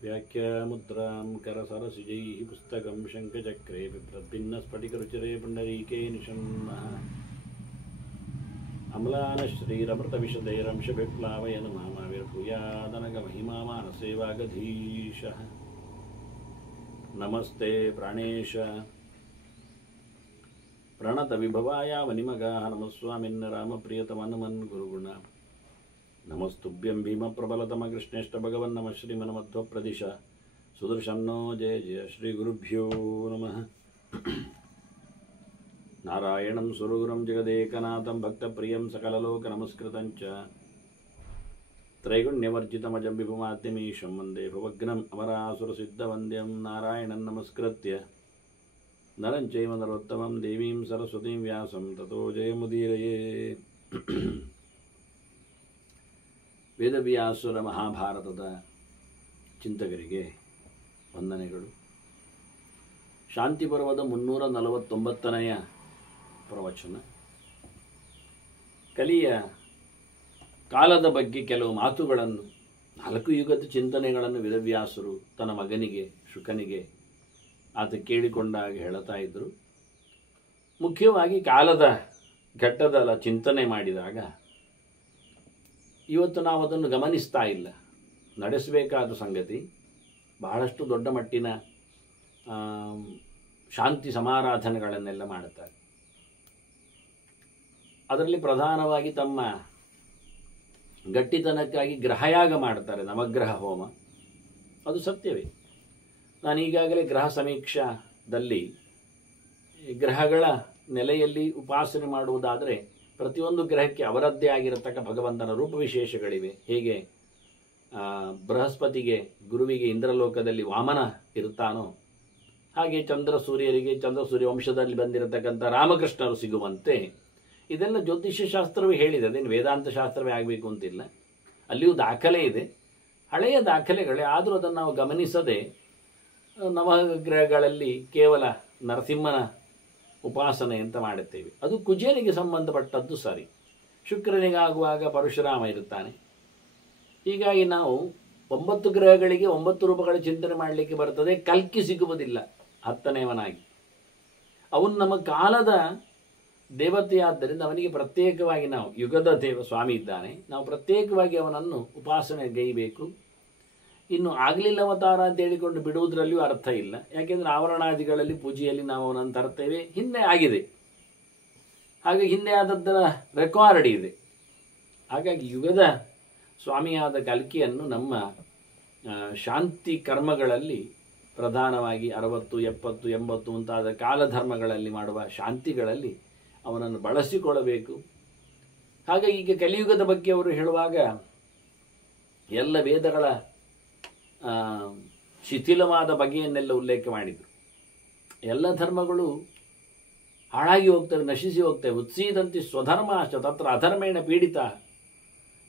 व्याख्यामुद्रां करसरसिजैः पुस्तकं शङ्खचक्रे बिभ्रद्भिन्नस्फटिकरुचिरे पुण्डरीके निषण्णः अम्लानश्रीरमृतविशदैरंशभिप्लावयन् मामाविर्भूयादनगमहिमा मानसे वागधीशः नमस्ते प्राणेश प्रणतविभवाय वनिमगाः नमस्वामिन् रामप्रियतमनुमन् गुरुगुण नमस्तुभ्यं भीमप्रबलतमकृष्णेष्ट भगवन् नमः श्रीमन्मध्वप्रदिश सुदर्शन्नो जय जय श्रीगुरुभ्यो नमः नारायणं सुरगुरुं जगदेकनाथं भक्तप्रियं सकललोकनमस्कृतं च त्रैगुण्यवर्जितमजं विभुमाद्यमीशं वन्दे भवग्नम् अमरासुरसिद्धवन्द्यं नारायणं नमस्कृत्य नरं चैव नरोत्तमं देवीं सरस्वतीं व्यासं ततो जयमुदीरये ವೇದವ್ಯಾಸುರ ಮಹಾಭಾರತದ ಚಿಂತಕರಿಗೆ ವಂದನೆಗಳು. ಶಾಂತಿ ಪರ್ವದ 349ನೆಯ ಪ್ರವಚನ. ಕಲಿಯ ಕಾಲದ ಬಗ್ಗೆ ಕೆಲವು ಮಾತುಗಳನ್ನು, 4 ಯುಗದ ಚಿಂತನೆಗಳನ್ನು ವೇದವ್ಯಾಸರು ತನ್ನ ಮಗನಿಗೆ ಶುಕನಿಗೆ ಆತ ಕೇಳಿಕೊಂಡಾಗ ಹೇಳ್ತಾ ಇದ್ದರು. ಮುಖ್ಯವಾಗಿ ಕಾಲದ ಘಟ್ಟದ ಚಿಂತನೆ ಮಾಡಿದಾಗ ಇವತ್ತು ನಾವು ಅದನ್ನು ಗಮನಿಸ್ತಾ ಇಲ್ಲ. ನಡೆಸಬೇಕಾದ ಸಂಗತಿ. ಬಹಳಷ್ಟು ದೊಡ್ಡ ಮಟ್ಟಿನ ಶಾಂತಿ ಸಮಾರಾಧನೆಗಳನ್ನೆಲ್ಲ ಮಾಡುತ್ತಾರೆ. ಅದರಲ್ಲಿ ಪ್ರಧಾನವಾಗಿ ತಮ್ಮ ಗಟ್ಟಿತನಕ್ಕಾಗಿ ಗ್ರಹಯಾಗ ಮಾಡ್ತಾರೆ, ನವಗ್ರಹ ಹೋಮ. ಅದು ಸತ್ಯವೇ. ನಾನು ಈಗಾಗಲೇ ಗ್ರಹ ಸಮೀಕ್ಷಾದಲ್ಲಿ ಗ್ರಹಗಳ ನೆಲೆಯಲ್ಲಿ ಉಪಾಸನೆ ಮಾಡುವುದಾದರೆ ಪ್ರತಿಯೊಂದು ಗ್ರಹಕ್ಕೆ ಅವರದ್ದೇ ಆಗಿರತಕ್ಕ ಭಗವಂತನ ರೂಪವಿಶೇಷಗಳಿವೆ. ಹೇಗೆ ಬೃಹಸ್ಪತಿಗೆ, ಗುರುವಿಗೆ ಇಂದ್ರಲೋಕದಲ್ಲಿ ವಾಮನ ಇರ್ತಾನೋ, ಹಾಗೆ ಚಂದ್ರ ಸೂರ್ಯರಿಗೆ ಚಂದ್ರ ಸೂರ್ಯ ವಂಶದಲ್ಲಿ ಬಂದಿರತಕ್ಕಂಥ ರಾಮಕೃಷ್ಣರು ಸಿಗುವಂತೆ ಇದೆಲ್ಲ ಜ್ಯೋತಿಷ್ಯ ಶಾಸ್ತ್ರವೇ ಹೇಳಿದೆ. ಅದೇನು ವೇದಾಂತ ಶಾಸ್ತ್ರವೇ ಆಗಬೇಕು ಅಂತಿಲ್ಲ. ಅಲ್ಲಿಯೂ ದಾಖಲೆ ಇದೆ, ಹಳೆಯ ದಾಖಲೆಗಳೇ. ಆದರೂ ಅದನ್ನು ನಾವು ಗಮನಿಸದೆ ನವಗ್ರಹಗಳಲ್ಲಿ ಕೇವಲ ನರಸಿಂಹನ ಉಪಾಸನೆ ಅಂತ ಮಾಡುತ್ತೇವೆ. ಅದು ಕುಜೇನಿಗೆ ಸಂಬಂಧಪಟ್ಟದ್ದು ಸರಿ. ಶುಕ್ರನಿಗಾಗುವಾಗ ಪರಶುರಾಮ ಇರುತ್ತಾನೆ. ಹೀಗಾಗಿ ನಾವು 9 ಗ್ರಹಗಳಿಗೆ 9 ರೂಪಗಳ ಚಿಂತನೆ ಮಾಡಲಿಕ್ಕೆ ಬರ್ತದೆ. ಕಲ್ಕಿ ಸಿಗುವುದಿಲ್ಲ 10ನೇವನಾಗಿ. ಅವನು ನಮ್ಮ ಕಾಲದ ದೇವತೆಯಾದ್ದರಿಂದ ಅವನಿಗೆ ಪ್ರತ್ಯೇಕವಾಗಿ ನಾವು, ಯುಗದ ದೇವ ಸ್ವಾಮಿ ಇದ್ದಾನೆ, ನಾವು ಪ್ರತ್ಯೇಕವಾಗಿ ಅವನನ್ನು ಉಪಾಸನೆಗೈಬೇಕು. ಇನ್ನು ಆಗಲಿಲ್ಲ ಅವತಾರ ಅಂತ ಹೇಳಿಕೊಂಡು ಬಿಡುವುದರಲ್ಲಿಯೂ ಅರ್ಥ ಇಲ್ಲ. ಯಾಕೆಂದರೆ ಆವರಣಾದಿಗಳಲ್ಲಿ ಪೂಜೆಯಲ್ಲಿ ನಾವು ಅವನನ್ನು ತರ್ತೇವೆ. ಹಿಂದೆ ಆಗಿದೆ, ಹಾಗೆ ಹಿಂದೆ ಆದದ್ದರ ರೆಕಾರ್ಡ್ ಇದೆ. ಹಾಗಾಗಿ ಯುಗದ ಸ್ವಾಮಿಯಾದ ಕಲ್ಕಿಯನ್ನು ನಮ್ಮ ಶಾಂತಿ ಕರ್ಮಗಳಲ್ಲಿ ಪ್ರಧಾನವಾಗಿ 60, 70, 80 ಮುಂತಾದ ಕಾಲಧರ್ಮಗಳಲ್ಲಿ ಮಾಡುವ ಶಾಂತಿಗಳಲ್ಲಿ ಅವನನ್ನು ಬಳಸಿಕೊಳ್ಳಬೇಕು. ಹಾಗಾಗಿ ಈಗ ಕಲಿಯುಗದ ಬಗ್ಗೆ ಅವರು ಹೇಳುವಾಗ ಎಲ್ಲ ವೇದಗಳ ಶಿಥಿಲವಾದ ಬಗೆಯನ್ನೆಲ್ಲ ಉಲ್ಲೇಖ ಮಾಡಿದರು. ಎಲ್ಲ ಧರ್ಮಗಳು ಹಾಳಾಗಿ ಹೋಗ್ತವೆ, ನಶಿಸಿ ಹೋಗ್ತವೆ. ಉತ್ಸೀದಂತಿ ಸ್ವಧರ್ಮಾಶ್ಚ ತತ್ರ ಅಧರ್ಮೇಣ ಪೀಡಿತ.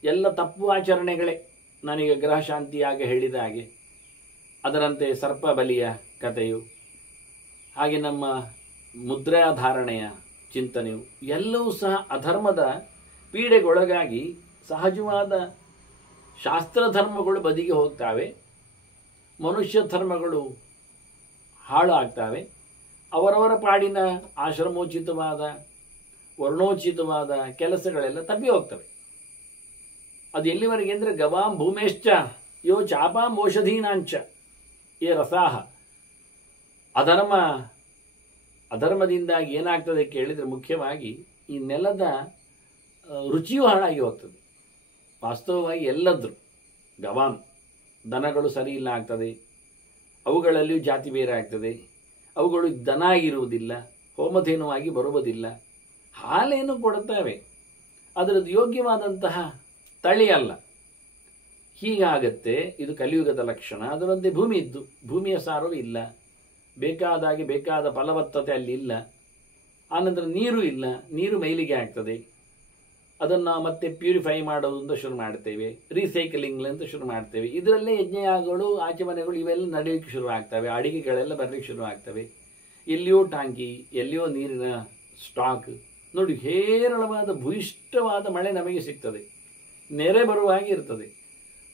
ಎಲ್ಲ ತಪ್ಪು ಆಚರಣೆಗಳೇ. ನಾನೀಗ ಗ್ರಹ ಶಾಂತಿಯಾಗ ಹೇಳಿದ ಹಾಗೆ ಅದರಂತೆ ಸರ್ಪ ಬಲಿಯ ಕಥೆಯು, ಹಾಗೆ ನಮ್ಮ ಮುದ್ರಾಧಾರಣೆಯ ಚಿಂತನೆಯು ಎಲ್ಲವೂ ಸಹ ಅಧರ್ಮದ ಪೀಡೆಗೊಳಗಾಗಿ ಸಹಜವಾದ ಶಾಸ್ತ್ರ ಧರ್ಮಗಳು ಬದಿಗೆ ಹೋಗ್ತವೆ. ಮನುಷ್ಯ ಧರ್ಮಗಳು ಹಾಳು ಆಗ್ತವೆ. ಅವರವರ ಪಾಡಿನ ಆಶ್ರಮೋಚಿತವಾದ ವರ್ಣೋಚಿತವಾದ ಕೆಲಸಗಳೆಲ್ಲ ತಪ್ಪಿ ಹೋಗ್ತವೆ. ಅದು ಎಲ್ಲಿವರೆಗೆ ಅಂದರೆ ಗವಾಂ ಭೂಮೇಶ್ಚ ಯೋ ಚಾಪಾಂ ಓಷಧೀನಾಂಚ ಏ ರಸಾಹ. ಅಧರ್ಮದಿಂದಾಗಿ ಏನಾಗ್ತದೆ ಕೇಳಿದರೆ ಮುಖ್ಯವಾಗಿ ಈ ನೆಲದ ರುಚಿಯೂ ಹಾಳಾಗಿ ಹೋಗ್ತದೆ. ವಾಸ್ತವವಾಗಿ ಎಲ್ಲದ್ರು ಗವಾಂ, ದನಗಳು ಸರಿ ಇಲ್ಲ ಆಗ್ತದೆ, ಅವುಗಳಲ್ಲಿಯೂ ಜಾತಿ ಬೇರೆ ಆಗ್ತದೆ, ಅವುಗಳು ದನ ಆಗಿರುವುದಿಲ್ಲ, ಹೋಮಧೇನುವಾಗಿ ಬರುವುದಿಲ್ಲ, ಹಾಲೇನು ಕೊಡುತ್ತವೆ, ಅದರದ್ದು ಯೋಗ್ಯವಾದಂತಹ ತಳಿ ಅಲ್ಲ. ಹೀಗಾಗತ್ತೆ. ಇದು ಕಲಿಯುಗದ ಲಕ್ಷಣ. ಅದರಂತೆ ಭೂಮಿ ಇದ್ದು ಭೂಮಿಯ ಸಾರವೂ ಇಲ್ಲ, ಬೇಕಾದಾಗೆ ಬೇಕಾದ ಫಲವತ್ತತೆ ಅಲ್ಲಿ ಇಲ್ಲ. ಆನಂತರ ನೀರು ಇಲ್ಲ, ನೀರು ಮೈಲಿಗೆ ಆಗ್ತದೆ. ಅದನ್ನು ಮತ್ತೆ ಪ್ಯೂರಿಫೈ ಮಾಡೋದು ಅಂತ ಶುರು ಮಾಡ್ತೇವೆ, ರೀಸೈಕ್ಲಿಂಗ್ ಅಂತ ಶುರು ಮಾಡ್ತೇವೆ. ಇದರಲ್ಲೇ ಯಜ್ಞಯಾಗಗಳು, ಆಚಮನೆಗಳು ಇವೆಲ್ಲ ನಡೆಯಲಿಕ್ಕೆ ಶುರು ಆಗ್ತವೆ. ಅಡಿಗೆಗಳೆಲ್ಲ ಬರಲಿಕ್ಕೆ ಶುರು ಆಗ್ತವೆ. ಎಲ್ಲಿಯೋ ಟಾಂಕಿ, ಎಲ್ಲಿಯೋ ನೀರಿನ ಸ್ಟಾಕ್. ನೋಡಿ, ಹೇರಳವಾದ ಭೂಯಿಷ್ಠವಾದ ಮಳೆ ನಮಗೆ ಸಿಗ್ತದೆ, ನೆರೆ ಬರುವ ಹಾಗೆ ಇರ್ತದೆ.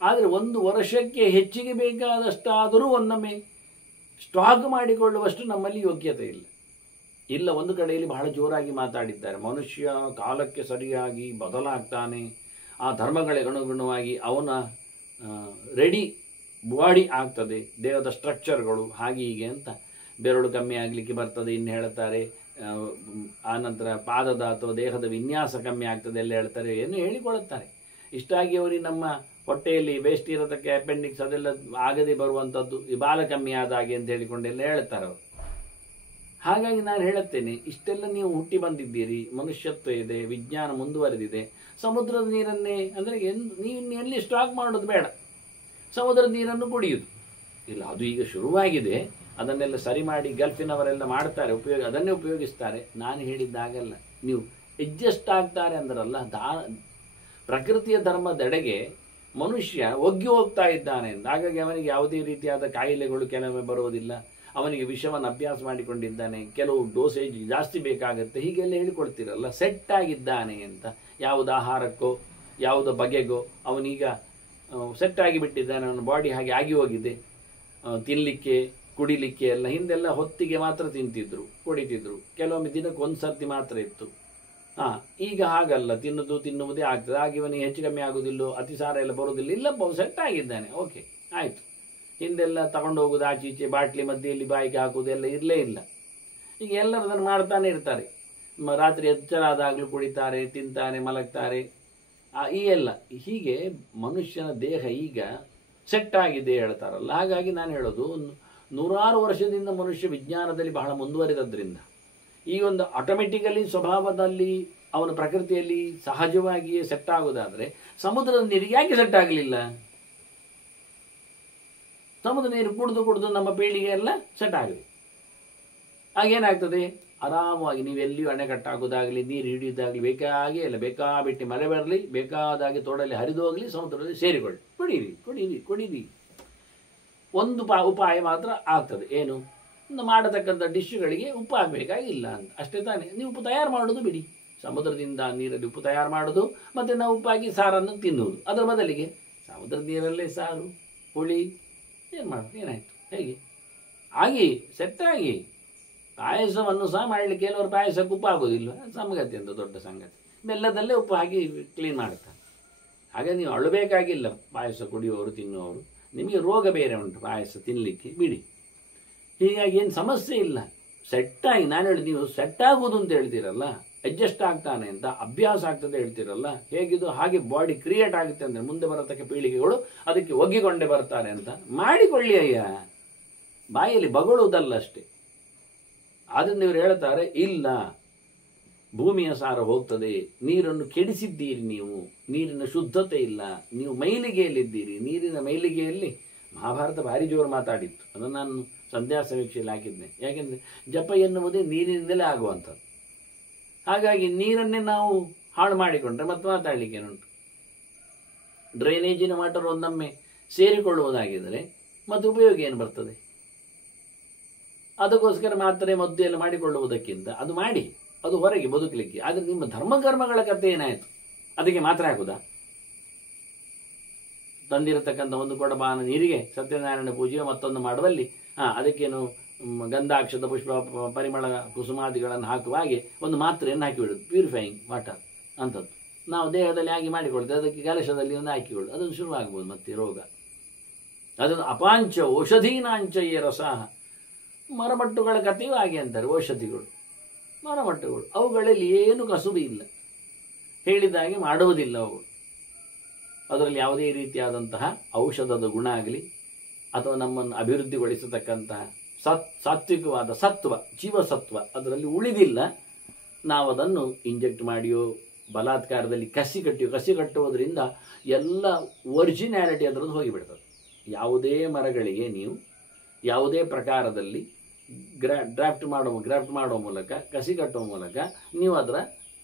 ಆದರೆ 1 ವರ್ಷಕ್ಕೆ ಹೆಚ್ಚಿಗೆ ಬೇಕಾದಷ್ಟಾದರೂ ಒನ್ನೊಮ್ಮೆ ಸ್ಟಾಕ್ ಮಾಡಿಕೊಳ್ಳುವಷ್ಟು ನಮ್ಮಲ್ಲಿ ಯೋಗ್ಯತೆ ಇಲ್ಲ. ಇಲ್ಲ, ಒಂದು ಕಡೆಯಲ್ಲಿ ಬಹಳ ಜೋರಾಗಿ ಮಾತಾಡಿದ್ದಾರೆ, ಮನುಷ್ಯ ಕಾಲಕ್ಕೆ ಸರಿಯಾಗಿ ಬದಲಾಗ್ತಾನೆ, ಆ ಧರ್ಮಗಳಿಗನುಗುಣವಾಗಿ ಅವನ ರೆಡಿ ಬಾಡಿ ಆಗ್ತದೆ, ದೇಹದ ಸ್ಟ್ರಕ್ಚರ್ಗಳು ಹಾಗೆ ಹೀಗೆ ಅಂತ. ಬೆರಳು ಕಮ್ಮಿ ಆಗಲಿಕ್ಕೆ ಬರ್ತದೆ ಇನ್ನು ಹೇಳ್ತಾರೆ, ಆನಂತರ ಪಾದದ ಅಥವಾ ದೇಹದ ವಿನ್ಯಾಸ ಕಮ್ಮಿ ಆಗ್ತದೆ ಎಲ್ಲ ಹೇಳ್ತಾರೆ, ಏನು ಹೇಳಿಕೊಳ್ಳುತ್ತಾರೆ. ಇಷ್ಟಾಗಿ ಅವರಿಗೆ ನಮ್ಮ ಹೊಟ್ಟೆಯಲ್ಲಿ ವೇಸ್ಟ್ ಇರೋದಕ್ಕೆ ಅಪೆಂಡಿಕ್ಸ್ ಅದೆಲ್ಲ ಆಗದೆ ಬರುವಂಥದ್ದು, ಈ ಬಾಲ ಕಮ್ಮಿ ಆದ ಹಾಗೆ ಅಂತ ಹೇಳಿಕೊಂಡೆಲ್ಲ ಹೇಳ್ತಾರೆ ಅವರು. ಹಾಗಾಗಿ ನಾನು ಹೇಳುತ್ತೇನೆ, ಇಷ್ಟೆಲ್ಲ ನೀವು ಹುಟ್ಟಿ ಬಂದಿದ್ದೀರಿ, ಮನುಷ್ಯತ್ವ ಇದೆ, ವಿಜ್ಞಾನ ಮುಂದುವರೆದಿದೆ. ಸಮುದ್ರದ ನೀರನ್ನೇ ಅಂದರೆ ನೀವು ಎಲ್ಲಿ ಸ್ಟಾಕ್ ಮಾಡೋದು ಬೇಡ, ಸಮುದ್ರದ ನೀರನ್ನು ಕುಡಿಯುವುದು ಇಲ್ಲ. ಅದು ಈಗ ಶುರುವಾಗಿದೆ, ಅದನ್ನೆಲ್ಲ ಸರಿ ಮಾಡಿ ಗಲ್ಫಿನವರೆಲ್ಲ ಮಾಡ್ತಾರೆ, ಅದನ್ನೇ ಉಪಯೋಗಿಸ್ತಾರೆ. ನಾನು ಹೇಳಿದ್ದಾಗಲ್ಲ, ನೀವು ಅಡ್ಜಸ್ಟ್ ಆಗ್ತಾರೆ ಅಂದ್ರಲ್ಲ, ಪ್ರಕೃತಿಯ ಧರ್ಮದೆಡೆಗೆ ಮನುಷ್ಯ ಒಗ್ಗಿ ಹೋಗ್ತಾ ಇದ್ದಾನೆ ಅಂತ. ಹಾಗಾಗಿ ಅವನಿಗೆ ಯಾವುದೇ ರೀತಿಯಾದ ಕಾಯಿಲೆಗಳು ಕೆಲವೊಮ್ಮೆ ಬರುವುದಿಲ್ಲ, ಅವನಿಗೆ ವಿಷವನ್ನು ಅಭ್ಯಾಸ ಮಾಡಿಕೊಂಡಿದ್ದಾನೆ, ಕೆಲವು ಡೋಸೇಜ್ ಜಾಸ್ತಿ ಬೇಕಾಗುತ್ತೆ, ಹೀಗೆಲ್ಲ ಹೇಳಿಕೊಳ್ತೀರಲ್ಲ, ಸೆಟ್ ಆಗಿದ್ದಾನೆ ಅಂತ. ಯಾವುದು ಆಹಾರಕ್ಕೋ ಯಾವುದೋ ಬಗೆಗೋ ಅವನೀಗ ಸೆಟ್ ಆಗಿಬಿಟ್ಟಿದ್ದಾನೆ, ಅವನ ಬಾಡಿ ಹಾಗೆ ಆಗಿ ಹೋಗಿದೆ. ತಿನ್ನಲಿಕ್ಕೆ ಕುಡಿಲಿಕ್ಕೆ ಎಲ್ಲ ಹಿಂದೆಲ್ಲ ಹೊತ್ತಿಗೆ ಮಾತ್ರ ತಿಂತಿದ್ರು, ಕುಡಿತಿದ್ರು, ಕೆಲವೊಮ್ಮೆ ದಿನಕ್ಕೆ 1 ಸರ್ತಿ ಮಾತ್ರ ಇತ್ತು. ಈಗ ಹಾಗಲ್ಲ, ತಿನ್ನುವುದೇ ಆಗ್ತದೆ. ಹಾಗೆ ಇವನಿಗೆ ಹೆಚ್ಚು ಕಮ್ಮಿ ಆಗೋದಿಲ್ಲೋ, ಅತಿಸಾರ ಎಲ್ಲ ಬರೋದಿಲ್ಲ, ಇಲ್ಲಪ್ಪ ಸೆಟ್ ಆಗಿದ್ದಾನೆ, ಓಕೆ ಆಯಿತು. ಹಿಂದೆಲ್ಲ ತಗೊಂಡು ಹೋಗೋದು ಆಚೀಚೆ ಬಾಟ್ಲಿ ಮಧ್ಯೆಯಲ್ಲಿ ಬಾಯಿಗೆ ಹಾಕೋದು ಎಲ್ಲ ಇರಲೇ ಇಲ್ಲ. ಈಗ ಎಲ್ಲರೂ ಅದನ್ನು ಮಾಡ್ತಾನೆ ಇರ್ತಾರೆ, ರಾತ್ರಿ ಎಚ್ಚರ ಆದಾಗಲೂ ಕುಡಿತಾರೆ, ತಿಂತಾನೆ, ಮಲಗ್ತಾರೆ, ಈ ಎಲ್ಲ ಹೀಗೆ ಮನುಷ್ಯನ ದೇಹ ಈಗ ಸೆಟ್ ಆಗಿದೆ ಹೇಳ್ತಾರಲ್ಲ. ಹಾಗಾಗಿ ನಾನು ಹೇಳೋದು, 100 ವರ್ಷದಿಂದ ಮನುಷ್ಯ ವಿಜ್ಞಾನದಲ್ಲಿ ಬಹಳ ಮುಂದುವರಿದದ್ರಿಂದ ಈ ಒಂದು ಆಟೋಮೆಟಿಕಲಿ ಸ್ವಭಾವದಲ್ಲಿ ಅವನ ಪ್ರಕೃತಿಯಲ್ಲಿ ಸಹಜವಾಗಿಯೇ ಸೆಟ್ ಆಗೋದಾದರೆ ಸಮುದ್ರದ ನೀರಿಗೆ ಯಾಕೆ ಸೆಟ್ ಆಗಲಿಲ್ಲ? ಸಮುದ್ರ ನೀರು ಕುಡಿದು ನಮ್ಮ ಪೀಳಿಗೆ ಎಲ್ಲ ಸೆಟ್ ಆಗಿದೆ. ಆಗೇನಾಗ್ತದೆ, ಆರಾಮವಾಗಿ ನೀವೆಲ್ಲಿಯೂ ಅಣೆಕಟ್ಟಾಗೋದಾಗಲಿ, ನೀರು ಹಿಡಿಯೋದಾಗಲಿ ಬೇಕಾಗೇ ಇಲ್ಲ. ಬೇಕಾಬಿಟ್ಟು ಮಳೆ ಬರಲಿ, ಬೇಕಾದಾಗೆ ತೋಡಲ್ಲಿ ಹರಿದು ಹೋಗಲಿ, ಸಮುದ್ರದಲ್ಲಿ ಸೇರಿಕೊಳ್ಳಿ, ಕುಡೀರಿ. ಒಂದು ಉಪಾಯ ಮಾತ್ರ ಆಗ್ತದೆ, ಏನು? ಮಾಡತಕ್ಕಂಥ ಡಿಶ್ಗಳಿಗೆ ಉಪ್ಪು ಆಗಬೇಕಾಗಿಲ್ಲ ಅಂತ, ಅಷ್ಟೇ ತಾನೇ. ನೀವು ಉಪ್ಪು ತಯಾರು ಮಾಡೋದು ಬಿಡಿ, ಸಮುದ್ರದಿಂದ ನೀರಲ್ಲಿ ಉಪ್ಪು ತಯಾರು ಮಾಡೋದು, ಮತ್ತು ನಾವು ಉಪ್ಪಾಗಿ ಸಾರನ್ನು ತಿನ್ನುವುದು. ಅದರ ಬದಲಿಗೆ ಸಮುದ್ರದ ನೀರಲ್ಲೇ ಸಾರು, ಹುಳಿ ಏನು ಮಾಡೋದು, ಏನಾಯಿತು? ಹೇಗೆ ಆಗಿ ಸೆಟ್ಟಾಗಿ ಪಾಯಸವನ್ನು ಸಹ ಮಾಡಲಿಕ್ಕೆ ಕೆಲವರು ಪಾಯಸಕ್ಕೆ ಉಪ್ಪು ಆಗೋದಿಲ್ಲ, ಸಂಗತಿ ಅಂತ ದೊಡ್ಡ ಸಂಗತಿ. ಬೆಲ್ಲದಲ್ಲೇ ಉಪ್ಪು ಹಾಕಿ ಕ್ಲೀನ್ ಮಾಡ್ತಾರೆ. ಹಾಗೆ ನೀವು ಅಳಬೇಕಾಗಿಲ್ಲ ಪಾಯಸ ಕುಡಿಯುವವರು, ತಿನ್ನುವವರು. ನಿಮಗೆ ರೋಗ ಬೇರೆ ಉಂಟು ಪಾಯಸ ತಿನ್ನಲಿಕ್ಕೆ, ಬಿಡಿ. ಹೀಗಾಗಿ ಏನು ಸಮಸ್ಯೆ ಇಲ್ಲ, ಸೆಟ್ಟಾಗಿ. ನಾನು ಹೇಳಿ, ನೀವು ಸೆಟ್ ಆಗೋದು ಅಂತ ಹೇಳ್ತೀರಲ್ಲ, ಅಡ್ಜಸ್ಟ್ ಆಗ್ತಾನೆ ಅಂತ, ಅಭ್ಯಾಸ ಆಗ್ತದೆ ಹೇಳ್ತೀರಲ್ಲ, ಹೇಗಿದು ಹಾಗೆ ಬಾಡಿ ಕ್ರಿಯೇಟ್ ಆಗುತ್ತೆ ಅಂದರೆ ಮುಂದೆ ಬರತಕ್ಕ ಪೀಳಿಗೆಗಳು ಅದಕ್ಕೆ ಒಗ್ಗಿಕೊಂಡೇ ಬರ್ತಾರೆ ಅಂತ ಮಾಡಿಕೊಳ್ಳಿ ಅಯ್ಯ. ಬಾಯಲ್ಲಿ ಬಗಳುವುದಲ್ಲ ಅಷ್ಟೇ. ಅದನ್ನು ಇವರು ಹೇಳ್ತಾರೆ, ಇಲ್ಲ ಭೂಮಿಯ ಸಾರ ಹೋಗ್ತದೆ, ನೀರನ್ನು ಕೆಡಿಸಿದ್ದೀರಿ ನೀವು, ನೀರಿನ ಶುದ್ಧತೆ ಇಲ್ಲ, ನೀವು ಮೈಲಿಗೆಯಲ್ಲಿದ್ದೀರಿ. ನೀರಿನ ಮೈಲಿಗೆಯಲ್ಲಿ ಮಹಾಭಾರತ ಭಾರಿ ಜೋರು ಮಾತಾಡಿತ್ತು, ಅದನ್ನು ನಾನು ಸಂಧ್ಯಾ ಸಮೀಕ್ಷೆಯಲ್ಲಿ ಹಾಕಿದ್ದೆ. ಯಾಕೆಂದರೆ ಜಪ ಎನ್ನುವುದೇ ನೀರಿನಿಂದಲೇ ಆಗುವಂಥದ್ದು. ಹಾಗಾಗಿ ನೀರನ್ನೇ ನಾವು ಹಾಳು ಮಾಡಿಕೊಂಡ್ರೆ ಮತ್ತೆ ಮಾತಾಡಲಿಕ್ಕೆ ಏನುಂಟು? ಡ್ರೈನೇಜಿನ ವಾಟರ್ ಒಂದೊಮ್ಮೆ ಸೇರಿಕೊಳ್ಳುವುದಾಗಿದ್ದರೆ ಮತ್ತೆ ಉಪಯೋಗ ಏನು ಬರ್ತದೆ? ಅದಕ್ಕೋಸ್ಕರ ಮಾತ್ರ ಮದ್ದು ಎಲ್ಲ ಮಾಡಿಕೊಳ್ಳುವುದಕ್ಕಿಂತ ಅದು ಮಾಡಿ, ಅದು ಹೊರಗೆ ಬದುಕಲಿಕ್ಕೆ. ಆದರೆ ನಿಮ್ಮ ಧರ್ಮಕರ್ಮಗಳ ಕಥೆ ಏನಾಯಿತು? ಅದಕ್ಕೆ ಮಾತ್ರ ಹಾಕುದಾ? ತಂದಿರತಕ್ಕಂಥ ಒಂದು ಕೊಡಬಾನ ನೀರಿಗೆ ಸತ್ಯನಾರಾಯಣ ಪೂಜೆಯೋ ಮತ್ತೊಂದು ಮಾಡುವಲ್ಲಿ ಅದಕ್ಕೇನು ಗಂಧಾಕ್ಷದ ಪುಷ್ಪ ಪರಿಮಳ ಕುಸುಮಾದಿಗಳನ್ನು ಹಾಕುವ ಹಾಗೆ ಒಂದು ಮಾತ್ರೆಯನ್ನು ಹಾಕಿಬಿಡೋದು, ಪ್ಯೂರಿಫೈಯಿಂಗ್ ವಾಟರ್ ಅಂಥದ್ದು. ನಾವು ದೇಹದಲ್ಲಿ ಹಾಗೆ ಮಾಡಿಕೊಳ್ತೇವೆ, ಅದಕ್ಕೆ ಕಲಶದಲ್ಲಿ ಒಂದು ಹಾಕಿಕೊಳ್ಳೋದು, ಅದನ್ನು ಶುರುವಾಗ್ಬೋದು ಮತ್ತೆ ರೋಗ. ಅದನ್ನು ಅಪಾಂಚ ಔಷಧೀನಾಂಚಯ್ಯ ರಸಾಹ. ಮರಮಟ್ಟುಗಳ ಕಥೆಯೂ ಹಾಗೆ ಅಂತಾರೆ. ಔಷಧಿಗಳು, ಮರಮಟ್ಟುಗಳು, ಅವುಗಳಲ್ಲಿ ಏನು ಕಸುಬು ಇಲ್ಲ, ಹೇಳಿದಾಗೆ ಮಾಡುವುದಿಲ್ಲ ಅವು. ಅದರಲ್ಲಿ ಯಾವುದೇ ರೀತಿಯಾದಂತಹ ಔಷಧದ ಗುಣ ಆಗಲಿ ಅಥವಾ ನಮ್ಮನ್ನು ಅಭಿವೃದ್ಧಿಗೊಳಿಸತಕ್ಕಂತಹ ಸಾತ್ವಿಕವಾದ ಸತ್ವ, ಜೀವಸತ್ವ ಅದರಲ್ಲಿ ಉಳಿದಿಲ್ಲ. ನಾವು ಅದನ್ನು ಇಂಜೆಕ್ಟ್ ಮಾಡಿಯೋ ಬಲಾತ್ಕಾರದಲ್ಲಿ ಕಸಿ ಕಟ್ಟುವುದರಿಂದ ಎಲ್ಲ ಒರಿಜಿನಾಲಿಟಿ ಅದರದ್ದು ಹೋಗಿಬಿಡ್ತದೆ. ಯಾವುದೇ ಮರಗಳಿಗೆ ನೀವು ಯಾವುದೇ ಪ್ರಕಾರದಲ್ಲಿ ಗ್ರಾಫ್ಟ್ ಮಾಡುವ ಮೂಲಕ, ಕಸಿ ಕಟ್ಟುವ ಮೂಲಕ ನೀವು ಅದರ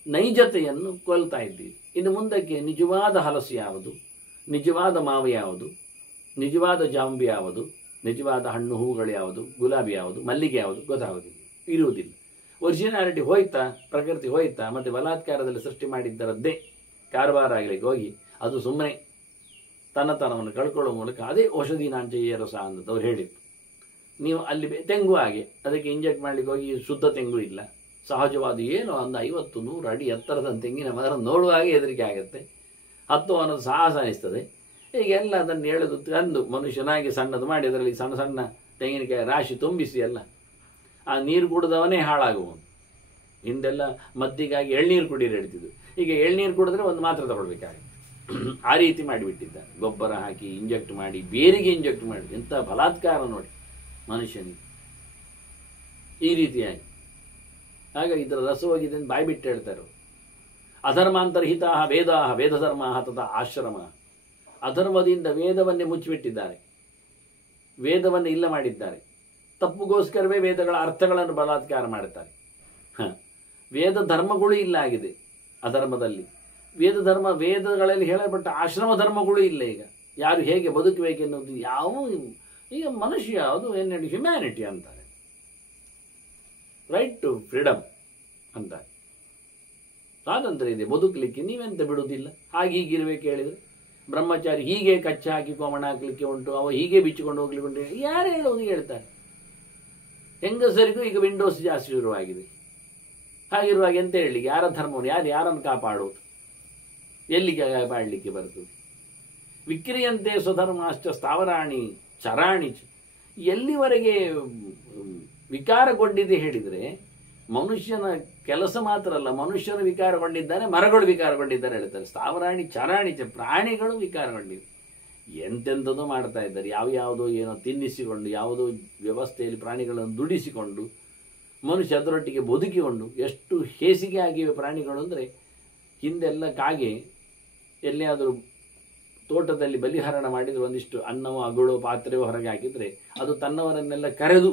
ನೈಜತೆಯನ್ನು ಕೊಲ್ತಾ ಇದ್ದೀರಿ. ಇನ್ನು ಮುಂದಕ್ಕೆ ನಿಜವಾದ ಹಲಸು ಯಾವುದು, ನಿಜವಾದ ಮಾವು ಯಾವುದು, ನಿಜವಾದ ಜಾಂಬಿ ಯಾವುದು, ನಿಜವಾದ ಹಣ್ಣು ಹೂಗಳು ಯಾವುದು, ಗುಲಾಬಿ ಯಾವುದು, ಮಲ್ಲಿಗೆ ಯಾವುದು ಗೊತ್ತಾಗೋದಿಲ್ಲ, ಇರುವುದಿಲ್ಲ. ಒರಿಜಿನಾಲಿಟಿ ಹೋಯ್ತಾ, ಪ್ರಕೃತಿ ಹೋಯ್ತಾ, ಮತ್ತು ಬಲಾತ್ಕಾರದಲ್ಲಿ ಸೃಷ್ಟಿ ಮಾಡಿದ್ದರದ್ದೇ ಕಾರವಾರ ಆಗಲಿಕ್ಕೆ ಹೋಗಿ ಅದು ಸುಮ್ಮನೆ ತನ್ನತನವನ್ನು ಕಳ್ಕೊಳ್ಳುವ ಮೂಲಕ ಅದೇ ಔಷಧಿ ನಾಂಚಯ್ಯ ರಸ ಅಂತ ಅವ್ರು ಹೇಳಿದ್ರು. ನೀವು ಅಲ್ಲಿ ತೆಂಗು ಹಾಗೆ ಅದಕ್ಕೆ ಇಂಜೆಕ್ಟ್ ಮಾಡಲಿಕ್ಕೆ ಹೋಗಿ ಶುದ್ಧ ತೆಂಗು ಇಲ್ಲ, ಸಹಜವಾದ ಏನು ಒಂದು 50-100 ಅಡಿ ಎತ್ತರದ ತೆಂಗಿನ ಮರ ನೋಡುವಾಗೆ ಹೆದರಿಕೆ ಆಗುತ್ತೆ, ಹತ್ತು ಅನ್ನೋದು ಸಾಹಸ ಅನಿಸ್ತದೆ. ಹೀಗೆಲ್ಲ ಅದನ್ನು ಎಳೆದು ತಂದು ಮನುಷ್ಯನಾಗಿ ಸಣ್ಣದು ಮಾಡಿ ಅದರಲ್ಲಿ ಸಣ್ಣ ಸಣ್ಣ ತೆಂಗಿನಕಾಯಿ ರಾಶಿ ತುಂಬಿಸಿ ಎಲ್ಲ ಆ ನೀರು ಕುಡಿದವನೇ ಹಾಳಾಗುವನು. ಹಿಂದೆಲ್ಲ ಮದ್ದಿಗಾಗಿ ಎಳ್ನೀರು ಕುಡಿಯಲು ಹೇಳ್ತಿದ್ದು, ಈಗ ಎಳ್ನೀರು ಕುಡಿದ್ರೆ ಒಂದು ಮಾತ್ರೆ ತಗೊಳ್ಬೇಕಾಗುತ್ತೆ. ಆ ರೀತಿ ಮಾಡಿಬಿಟ್ಟಿದ್ದ, ಗೊಬ್ಬರ ಹಾಕಿ ಇಂಜೆಕ್ಟ್ ಮಾಡಿ ಬೇರಿಗೆ ಇಂಜೆಕ್ಟ್ ಮಾಡಿ, ಎಂಥ ಬಲಾತ್ಕಾರ ನೋಡಿ ಮನುಷ್ಯನಿಗೆ ಈ ರೀತಿಯಾಗಿ. ಆಗ ಇದರ ರಸ ಹೋಗಿದೆ ಅಂತ ಬಾಯ್ಬಿಟ್ಟು ಹೇಳ್ತಾರೆ. ಅಧರ್ಮಾಂತರ್ಹಿತ ವೇದಾ ವೇದಧರ್ಮ ತಥಾ ಆಶ್ರಮ. ಅಧರ್ಮದಿಂದ ವೇದವನ್ನೇ ಮುಚ್ಚಿಬಿಟ್ಟಿದ್ದಾರೆ, ವೇದವನ್ನು ಇಲ್ಲ ಮಾಡಿದ್ದಾರೆ. ತಪ್ಪುಗೋಸ್ಕರವೇ ವೇದಗಳ ಅರ್ಥಗಳನ್ನು ಬಲಾತ್ಕಾರ ಮಾಡುತ್ತಾರೆ. ವೇದ ಧರ್ಮಗಳು ಇಲ್ಲ ಆಗಿದೆ ಅಧರ್ಮದಲ್ಲಿ. ವೇದಗಳಲ್ಲಿ ಹೇಳಲ್ಪಟ್ಟ ಆಶ್ರಮ ಧರ್ಮಗಳು ಇಲ್ಲ. ಈಗ ಯಾರು ಹೇಗೆ ಬದುಕಬೇಕೆನ್ನುವುದು ಯಾವ ಈಗ ಮನುಷ್ಯ ಅದು ಏನು ಹೇಳಿ ಹ್ಯುಮ್ಯಾನಿಟಿ ಅಂತಾರೆ, ರೈಟ್ ಟು ಫ್ರೀಡಮ್ ಅಂತಾರೆ. ಸ್ವಾತಂತ್ರ್ಯ ಇದೆ ಬದುಕಲಿಕ್ಕೆ, ನೀವೆಂತ ಬಿಡುವುದಿಲ್ಲ. ಹಾಗೆ ಹೀಗಿರ್ಬೇಕು ಹೇಳಿದರೆ ಬ್ರಹ್ಮಚಾರಿ ಹೀಗೆ ಕಚ್ಚ ಹಾಕಿ ಕೋಮಣ ಹಾಕಲಿಕ್ಕೆ ಉಂಟು, ಅವ ಹೀಗೆ ಬಿಚ್ಚಿಕೊಂಡು ಹೋಗ್ಲಿಕ್ಕೆ ಉಂಟು, ಯಾರು ಹೇಳೋದು ಹೇಳ್ತಾರೆ. ಹೆಂಗಸರಿಗೂ ಈಗ ವಿಂಡೋಸ್ ಜಾಸ್ತಿ ಶುರುವಾಗಿದೆ. ಹಾಗಿರುವಾಗ ಎಂತ ಹೇಳಿ, ಯಾರ ಧರ್ಮವನ್ನು ಯಾರನ್ನು ಕಾಪಾಡೋದು, ಎಲ್ಲಿಗೆ ಕಾಪಾಡಲಿಕ್ಕೆ ಬರ್ತದೆ? ವಿಕ್ರಿಯಂತೆ ಸ್ವಧರ್ಮಾಶ್ಚ ಸ್ಥಾವರಾಣಿ ಚರಾಣಿ. ಎಲ್ಲಿವರೆಗೆ ವಿಕಾರಗೊಂಡಿದೆ ಹೇಳಿದರೆ ಮನುಷ್ಯನ ಕೆಲಸ ಮಾತ್ರ ಅಲ್ಲ, ಮನುಷ್ಯನ ವಿಕಾರಗೊಂಡಿದ್ದಾನೆ, ಮರಗಳು ವಿಕಾರಗೊಂಡಿದ್ದಾರೆ ಹೇಳ್ತಾರೆ. ಸ್ಥಾವರಾಣಿ ಚರಾಣಿ ಪ್ರಾಣಿಗಳು ವಿಕಾರಗೊಂಡಿವೆ. ಎಂತೆಂಥದ್ದು ಮಾಡ್ತಾ ಇದ್ದಾರೆ, ಯಾವುದೋ ಏನೋ ತಿನ್ನಿಸಿಕೊಂಡು, ಯಾವುದೋ ವ್ಯವಸ್ಥೆಯಲ್ಲಿ ಪ್ರಾಣಿಗಳನ್ನು ದುಡಿಸಿಕೊಂಡು ಮನುಷ್ಯ ಅದರೊಟ್ಟಿಗೆ ಬದುಕಿಕೊಂಡು ಎಷ್ಟು ಹೇಸಿಗೆ ಆಗಿವೆ ಪ್ರಾಣಿಗಳು. ಅಂದರೆ ಹಿಂದೆಲ್ಲ ಕಾಗೆ ಎಲ್ಲಿಯಾದರೂ ತೋಟದಲ್ಲಿ ಬಲಿಹರಣ ಮಾಡಿದರೆ ಒಂದಿಷ್ಟು ಅನ್ನವೋ ಅಗಳೋ ಪಾತ್ರೆಯೋ ಹೊರಗೆ ಹಾಕಿದರೆ ಅದು ತನ್ನವರನ್ನೆಲ್ಲ ಕರೆದು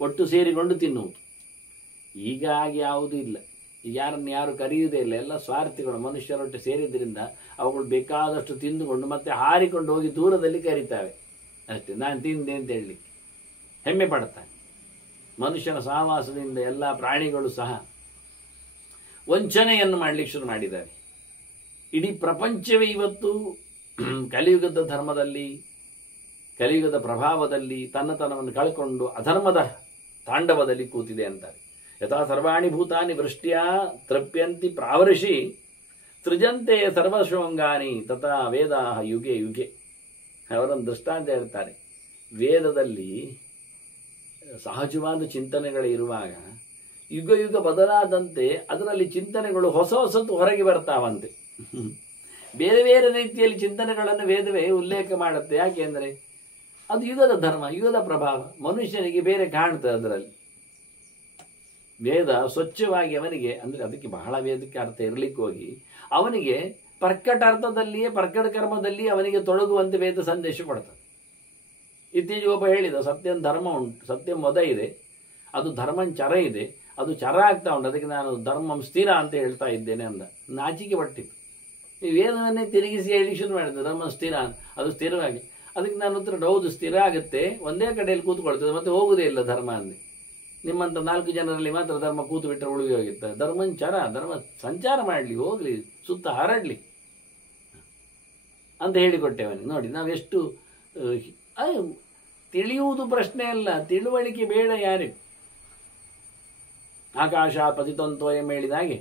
ಒಟ್ಟು ಸೇರಿಕೊಂಡು ತಿನ್ನುವುದು. ಈಗ ಹಾಗೆ ಯಾವುದೂ ಇಲ್ಲ, ಯಾರನ್ನು ಯಾರು ಕರೆಯುವುದೇ ಇಲ್ಲ, ಎಲ್ಲ ಸ್ವಾರ್ಥಿಗಳು. ಮನುಷ್ಯರೊಟ್ಟು ಸೇರಿದ್ರಿಂದ ಅವುಗಳು ಬೇಕಾದಷ್ಟು ತಿಂದುಕೊಂಡು ಮತ್ತೆ ಹಾರಿಕೊಂಡು ಹೋಗಿ ದೂರದಲ್ಲಿ ಕರೀತಾವೆ ಅಷ್ಟೇ. ನಾನು ತಿಂದೆ ಅಂತ ಹೇಳಲಿಕ್ಕೆ ಹೆಮ್ಮೆ ಪಡ್ತಾನೆ. ಮನುಷ್ಯನ ಸಹವಾಸದಿಂದ ಎಲ್ಲ ಪ್ರಾಣಿಗಳು ಸಹ ವಂಚನೆಯನ್ನು ಮಾಡಲಿಕ್ಕೆ ಶುರು ಮಾಡಿದ್ದಾರೆ. ಇಡೀ ಪ್ರಪಂಚವೇ ಇವತ್ತು ಕಲಿಯುಗದ ಧರ್ಮದಲ್ಲಿ, ಕಲಿಯುಗದ ಪ್ರಭಾವದಲ್ಲಿ ತನ್ನತನವನ್ನು ಕಳ್ಕೊಂಡು ಅಧರ್ಮದ ತಾಂಡವದಲ್ಲಿ ಕೂತಿದೆ ಅಂತಾರೆ. ಯಥಾ ಸರ್ವಾಣಿ ಭೂತಾನಿ ವೃಷ್ಟ್ಯ ತೃಪ್ಯಂತಿ ಪ್ರಾವರ್ಷಿ ಸೃಜಂತೆ ಸರ್ವಶೋಂಗಾನಿ ತಥಾ ವೇದಾ ಯುಗೆ ಯುಗೆ. ಅವರನ್ನು ದೃಷ್ಟಾಂತ ಹೇಳ್ತಾರೆ. ವೇದದಲ್ಲಿ ಸಹಜವಾದ ಚಿಂತನೆಗಳು ಇರುವಾಗ ಯುಗ ಯುಗ ಬದಲಾದಂತೆ ಅದರಲ್ಲಿ ಚಿಂತನೆಗಳು ಹೊಸ ಹೊಸತು ಹೊರಗೆ ಬರ್ತಾವಂತೆ. ಬೇರೆ ಬೇರೆ ರೀತಿಯಲ್ಲಿ ಚಿಂತನೆಗಳನ್ನು ವೇದವೇ ಉಲ್ಲೇಖ ಮಾಡುತ್ತೆ. ಯಾಕೆಂದರೆ ಅದು ಯುಗದ ಧರ್ಮ, ಯುಗದ ಪ್ರಭಾವ ಮನುಷ್ಯನಿಗೆ ಬೇರೆ ಕಾಣ್ತದೆ. ಅದರಲ್ಲಿ ವೇದ ಸ್ವಚ್ಛವಾಗಿ ಅವನಿಗೆ, ಅಂದರೆ ಅದಕ್ಕೆ ಬಹಳ ವೇದಕ್ಕೆ ಅರ್ಥ ಇರಲಿಕ್ಕೆ ಹೋಗಿ ಅವನಿಗೆ ಪರ್ಕಟ ಅರ್ಥದಲ್ಲಿಯೇ ಪರ್ಕಟ ಕರ್ಮದಲ್ಲಿ ಅವನಿಗೆ ತೊಡಗುವಂತೆ ವೇದ ಸಂದೇಶ ಕೊಡ್ತದೆ. ಇತ್ತೀಚೆಗೆ ಒಬ್ಬ ಹೇಳಿದ, ಸತ್ಯಂ ಧರ್ಮ ಉಂಟು, ಸತ್ಯಂ ಮೊದ ಇದೆ, ಅದು ಧರ್ಮಂ ಚರ ಇದೆ, ಅದು ಚರ ಆಗ್ತಾ ಉಂಟು, ಅದಕ್ಕೆ ನಾನು ಧರ್ಮಂ ಸ್ಥಿರ ಅಂತ ಹೇಳ್ತಾ ಇದ್ದೇನೆ ಅಂದ. ನಾಚಿಕೆ ಪಟ್ಟಿತ್ತು. ಈ ವೇದವನ್ನೇ ತಿರುಗಿಸಿ ಹೇಳಿ ಶುರು ಮಾಡಿದೆ, ಧರ್ಮ ಸ್ಥಿರ, ಅದು ಸ್ಥಿರವಾಗಿ. ಅದಕ್ಕೆ ನಾನು ಉತ್ತರ, ಹೌದು ಸ್ಥಿರ ಆಗುತ್ತೆ, ಒಂದೇ ಕಡೆಯಲ್ಲಿ ಕೂತ್ಕೊಳ್ತದೆ, ಮತ್ತೆ ಹೋಗುವುದೇ ಇಲ್ಲ ಧರ್ಮ ಅಂದೆ. ನಿಮ್ಮಂಥ 4 ಜನರಲ್ಲಿ ಮಾತ್ರ ಧರ್ಮ ಕೂತು ಬಿಟ್ಟರೆ ಉಳಿದು ಹೋಗಿತ್ತು. ಧರ್ಮಂಚರ, ಧರ್ಮ ಸಂಚಾರ ಮಾಡಲಿ, ಹೋಗಲಿ, ಸುತ್ತ ಹರಡಲಿ ಅಂತ ಹೇಳಿಕೊಟ್ಟೆವನಿಗೆ. ನೋಡಿ ನಾವೆಷ್ಟು ತಿಳಿಯುವುದು ಪ್ರಶ್ನೆ ಅಲ್ಲ, ತಿಳುವಳಿಕೆ ಬೇಡ ಯಾರಿಗೂ. ಆಕಾಶ ಪತಿತಂತೋಯಂ ಹೇಳಿದ ಹಾಗೆ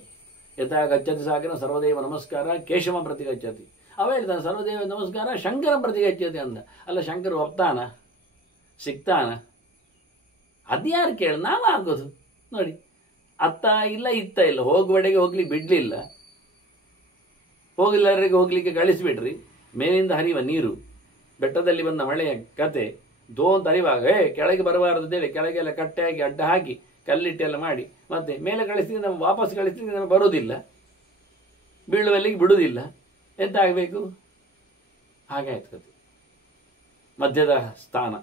ಯಥಾ ಗಚ್ಚತಿ ಸಾಗರ ಸರ್ವದೇವ ನಮಸ್ಕಾರ ಕೇಶವ ಪ್ರತಿ ಗಚ್ಚತಿ. ಅವ ಹೇಳ್ತಾನೆ ಸರ್ವದೇವ ನಮಸ್ಕಾರ ಶಂಕರ ಪ್ರತಿ ಗಚ್ಚತಿ ಅಂದ. ಅಲ್ಲ, ಶಂಕರ ಒಪ್ತಾನ, ಸಿಗ್ತಾನ? ಅದ್ಯಾರು ಕೇಳ, ನಾವು ಆಗೋದು ನೋಡಿ. ಅತ್ತ ಇಲ್ಲ ಇತ್ತ ಇಲ್ಲ, ಹೋಗುವಡೆಗೆ ಹೋಗ್ಲಿಕ್ಕೆ ಬಿಡ್ಲಿಲ್ಲ, ಹೋಗಿಲ್ಲರಿಗೆ ಹೋಗ್ಲಿಕ್ಕೆ ಕಳಿಸಿಬಿಡ್ರಿ. ಮೇಲಿಂದ ಹರಿಯುವ ನೀರು, ಬೆಟ್ಟದಲ್ಲಿ ಬಂದ ಮಳೆಯ ಕತೆ ದೋ ಅಂತ ಹರಿವಾಗ ಕೆಳಗೆ ಬರಬಾರದೇಳಿ ಕೆಳಗೆಲ್ಲ ಕಟ್ಟೆ ಹಾಕಿ ಅಡ್ಡ ಹಾಕಿ ಕಲ್ಲಿಟ್ಟೆಲ್ಲ ಮಾಡಿ ಮತ್ತೆ ಮೇಲೆ ಕಳಿಸ್ತೀವಿ, ನಮ್ಮ ವಾಪಸ್ ಕಳಿಸ್ತೀವಿ, ನಮಗೆ ಬರೋದಿಲ್ಲ, ಬೀಳುವಲ್ಲಿಗೆ ಬಿಡುವುದಿಲ್ಲ. ಎಂತ ಆಗಬೇಕು? ಹಾಗಾಯ್ತು ಕತೆ. ಮಧ್ಯದ ಸ್ಥಾನ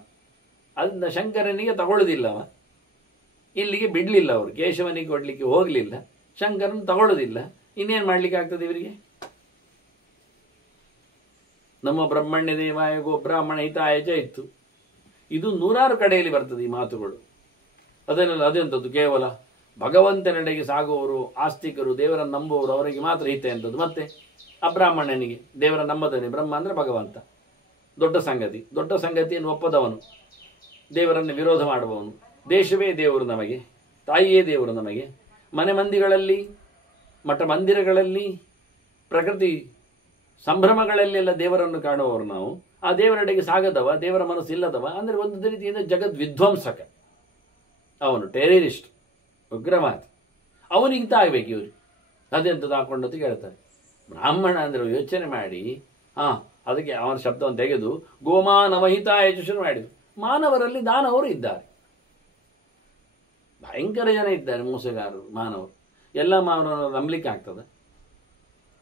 ಅದರಿಂದ ಶಂಕರನಿಗೆ ತಗೊಳ್ಳೋದಿಲ್ಲ, ಅವ ಇಲ್ಲಿಗೆ ಬಿಡಲಿಲ್ಲ, ಅವರು ಕೇಶವನಿಗೆ ಕೊಡಲಿಕ್ಕೆ ಹೋಗಲಿಲ್ಲ, ಶಂಕರನ ತಗೊಳ್ಳೋದಿಲ್ಲ. ಇನ್ನೇನು ಮಾಡಲಿಕ್ಕೆ ಆಗ್ತದೆ ಇವರಿಗೆ? ನಮ್ಮ ಬ್ರಹ್ಮಣ್ಯ ದೇವಾಯ ಗೋ ಬ್ರಾಹ್ಮಣ ಹಿತಾಯಚ ಇತ್ತು. ಇದು 100 ಕಡೆಯಲ್ಲಿ ಬರ್ತದೆ ಈ ಮಾತುಗಳು. ಅದನ್ನೆಲ್ಲ ಅದೆಂಥದ್ದು ಕೇವಲ ಭಗವಂತನೆಡೆಗೆ ಸಾಗುವವರು, ಆಸ್ತಿಕರು, ದೇವರನ್ನು ನಂಬುವವರು ಅವರಿಗೆ ಮಾತ್ರ ಹಿತ ಎಂಥದ್ದು. ಮತ್ತೆ ಅಬ್ರಾಹ್ಮಣನಿಗೆ ದೇವರ ನಂಬದವನೇ, ಬ್ರಹ್ಮ ಅಂದರೆ ಭಗವಂತ ದೊಡ್ಡ ಸಂಗತಿ. ದೊಡ್ಡ ಸಂಗತಿಯನ್ನು ಒಪ್ಪದವನು, ದೇವರನ್ನು ವಿರೋಧ ಮಾಡುವವನು. ದೇಶವೇ ದೇವರು ನಮಗೆ, ತಾಯಿಯೇ ದೇವರು ನಮಗೆ. ಮನೆ ಮಂದಿಗಳಲ್ಲಿ, ಮಠ ಮಂದಿರಗಳಲ್ಲಿ, ಪ್ರಕೃತಿ ಸಂಭ್ರಮಗಳಲ್ಲೆಲ್ಲ ದೇವರನ್ನು ಕಾಣುವವರು ನಾವು. ಆ ದೇವರೆಡೆಗೆ ಸಾಗದವ, ದೇವರ ಮನಸ್ಸು ಇಲ್ಲದವ ಅಂದರೆ ಒಂದು ರೀತಿಯಿಂದ ಜಗದ್ ವಿಧ್ವಂಸಕ, ಅವನು ಟೆರರಿಸ್ಟ್, ಉಗ್ರವಾದಿ. ಅವನಿಗಿಂತ ಆಗಬೇಕು ಇವರು. ಅದೆಂಥದ್ದು ಹಾಕೊಂಡಂತ ಕೇಳ್ತಾರೆ. ಬ್ರಾಹ್ಮಣ ಅಂದರೆ ಯೋಚನೆ ಮಾಡಿ, ಅದಕ್ಕೆ ಅವನ ಶಬ್ದವನ್ನು ತೆಗೆದು ಗೋಮಾನವಹಿತ ಶುರು ಮಾಡಿದರು. ಮಾನವರಲ್ಲಿ ದಾನವರು ಇದ್ದಾರೆ, ಭಯಂಕರ ಜನ ಇದ್ದಾರೆ, ಮೋಸಗಾರರು ಮಾನವರು. ಎಲ್ಲ ಮಾನವರನ್ನು ನಂಬಲಿಕ್ಕೆ ಆಗ್ತದೆ?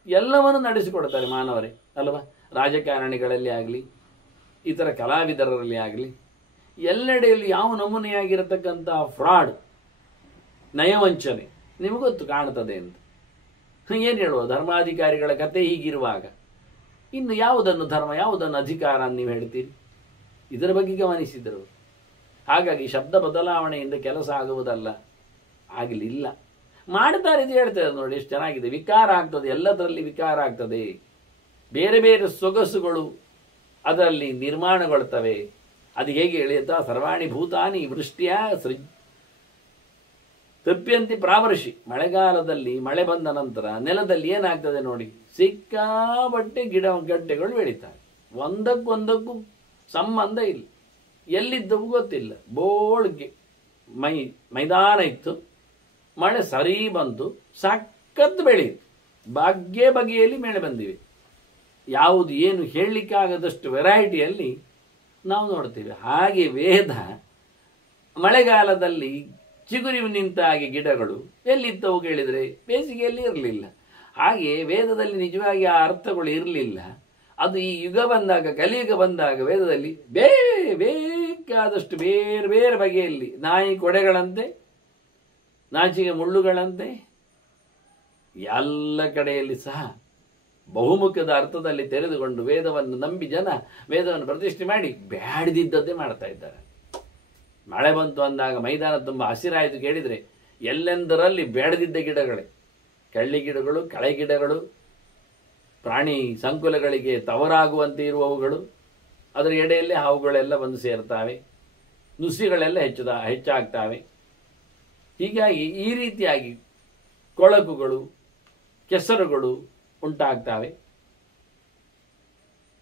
ಎಲ್ಲವನ್ನು ನಡೆಸಿಕೊಡ್ತಾರೆ ಮಾನವರೇ ಅಲ್ವಾ? ರಾಜಕಾರಣಿಗಳಲ್ಲಿ ಆಗಲಿ, ಇತರ ಕಲಾವಿದರಲ್ಲಿ ಆಗಲಿ, ಎಲ್ಲೆಡೆಯಲ್ಲಿ ಯಾವ ನಮೂನೆಯಾಗಿರತಕ್ಕಂಥ ಫ್ರಾಡ್, ನಯವಂಚನೆ ನಿಮಗೊತ್ತು ಕಾಣ್ತದೆ ಅಂತ. ಏನು ಹೇಳುವ? ಧರ್ಮಾಧಿಕಾರಿಗಳ ಕತೆ ಹೀಗಿರುವಾಗ ಇನ್ನು ಯಾವುದನ್ನು ಧರ್ಮ, ಯಾವುದನ್ನು ಅಧಿಕಾರ ಅಂತ ನೀವು ಹೇಳ್ತೀರಿ? ಇದರ ಬಗ್ಗೆ ಗಮನಿಸಿದರು. ಹಾಗಾಗಿ ಶಬ್ದ ಬದಲಾವಣೆಯಿಂದ ಕೆಲಸ ಆಗುವುದಲ್ಲ, ಆಗಲಿಲ್ಲ. ಮಾಡ್ತಾರೆ ಇದು ಹೇಳ್ತಾರೆ ನೋಡಿ, ಎಷ್ಟು ಚೆನ್ನಾಗಿದೆ. ವಿಕಾರ ಆಗ್ತದೆ, ಎಲ್ಲದರಲ್ಲಿ ವಿಕಾರ ಆಗ್ತದೆ. ಬೇರೆ ಬೇರೆ ಸೊಗಸುಗಳು ಅದರಲ್ಲಿ ನಿರ್ಮಾಣಗೊಳ್ತವೆ. ಅದು ಹೇಗೆ ಹೇಳಿಯುತ್ತಾ, ಸರ್ವಾಣಿ ಭೂತಾನಿ ವೃಷ್ಟಿಯ ತಪ್ಪಿಯಂತಿ ಪ್ರಾವರ್ಷಿ. ಮಳೆಗಾಲದಲ್ಲಿ ಮಳೆ ಬಂದ ನಂತರ ನೆಲದಲ್ಲಿ ಏನಾಗ್ತದೆ ನೋಡಿ, ಸಿಕ್ಕಾಬಟ್ಟೆ ಗಿಡ ಗಡ್ಡೆಗಳು ಬೆಳೀತಾರೆ. ಒಂದಕ್ಕೊಂದಕ್ಕೂ ಸಂಬಂಧ ಇಲ್ಲ, ಎಲ್ಲಿದ್ದವು ಗೊತ್ತಿಲ್ಲ. ಬೋಳ್ಗೆ ಮೈದಾನ ಇತ್ತು, ಮಳೆ ಸರಿ ಬಂತು, ಸಖತ್ ಬೆಳೆಯಿತು. ಬಗೆ ಬಗೆಯಲ್ಲಿ ಮಳೆ ಬಂದಿವೆ. ಯಾವುದು ಏನು ಹೇಳಲಿಕ್ಕಾಗದಷ್ಟು ವೆರೈಟಿಯಲ್ಲಿ ನಾವು ನೋಡ್ತೇವೆ. ಹಾಗೆ ವೇದ ಮಳೆಗಾಲದಲ್ಲಿ ಚಿಗುರಿ ನಿಂತ ಹಾಗೆ ಗಿಡಗಳು ಎಲ್ಲಿದ್ದವು ಕೇಳಿದರೆ ಬೇಸಿಗೆಯಲ್ಲಿ ಇರಲಿಲ್ಲ. ಹಾಗೆ ವೇದದಲ್ಲಿ ನಿಜವಾಗಿ ಆ ಅರ್ಥಗಳು ಇರಲಿಲ್ಲ. ಅದು ಈ ಯುಗ ಬಂದಾಗ, ಕಲಿಯುಗ ಬಂದಾಗ ವೇದದಲ್ಲಿ ಬೇಕಾದಷ್ಟು ಬೇರೆ ಬೇರೆ ಬಗೆಯಲ್ಲಿ, ನಾಯಿ ಕೊಡೆಗಳಂತೆ, ನಾಚಿಗೆ ಮುಳ್ಳುಗಳಂತೆ, ಎಲ್ಲ ಕಡೆಯಲ್ಲಿ ಸಹ ಬಹುಮುಖದ ಅರ್ಥದಲ್ಲಿ ತೆರೆದುಕೊಂಡು ವೇದವನ್ನು ನಂಬಿ ಜನ ವೇದವನ್ನು ಪ್ರತಿಷ್ಠೆ ಮಾಡಿ ಬ್ಯಾಡದಿದ್ದದ್ದೇ ಮಾಡ್ತಾ ಇದ್ದಾರೆ. ಮಳೆ ಬಂತು ಅಂದಾಗ ಮೈದಾನ ತುಂಬ ಹಸಿರಾಯಿತು ಕೇಳಿದರೆ ಎಲ್ಲೆಂದರಲ್ಲಿ ಬೇಡದಿದ್ದ ಗಿಡಗಳೇ, ಕಳ್ಳಿ ಗಿಡಗಳು, ಕಳೆ ಗಿಡಗಳು, ಪ್ರಾಣಿ ಸಂಕುಲಗಳಿಗೆ ತವರಾಗುವಂತೆ ಇರುವವುಗಳು, ಅದರ ಎಡೆಯಲ್ಲೇ ಹಾವುಗಳೆಲ್ಲ ಬಂದು ಸೇರ್ತಾವೆ, ನುಸಿಗಳೆಲ್ಲ ಹೆಚ್ಚಾಗ್ತಾವೆ. ಹೀಗಾಗಿ ಈ ರೀತಿಯಾಗಿ ಕೊಳಕುಗಳು, ಕೆಸರುಗಳು ಉಂಟಾಗ್ತವೆ.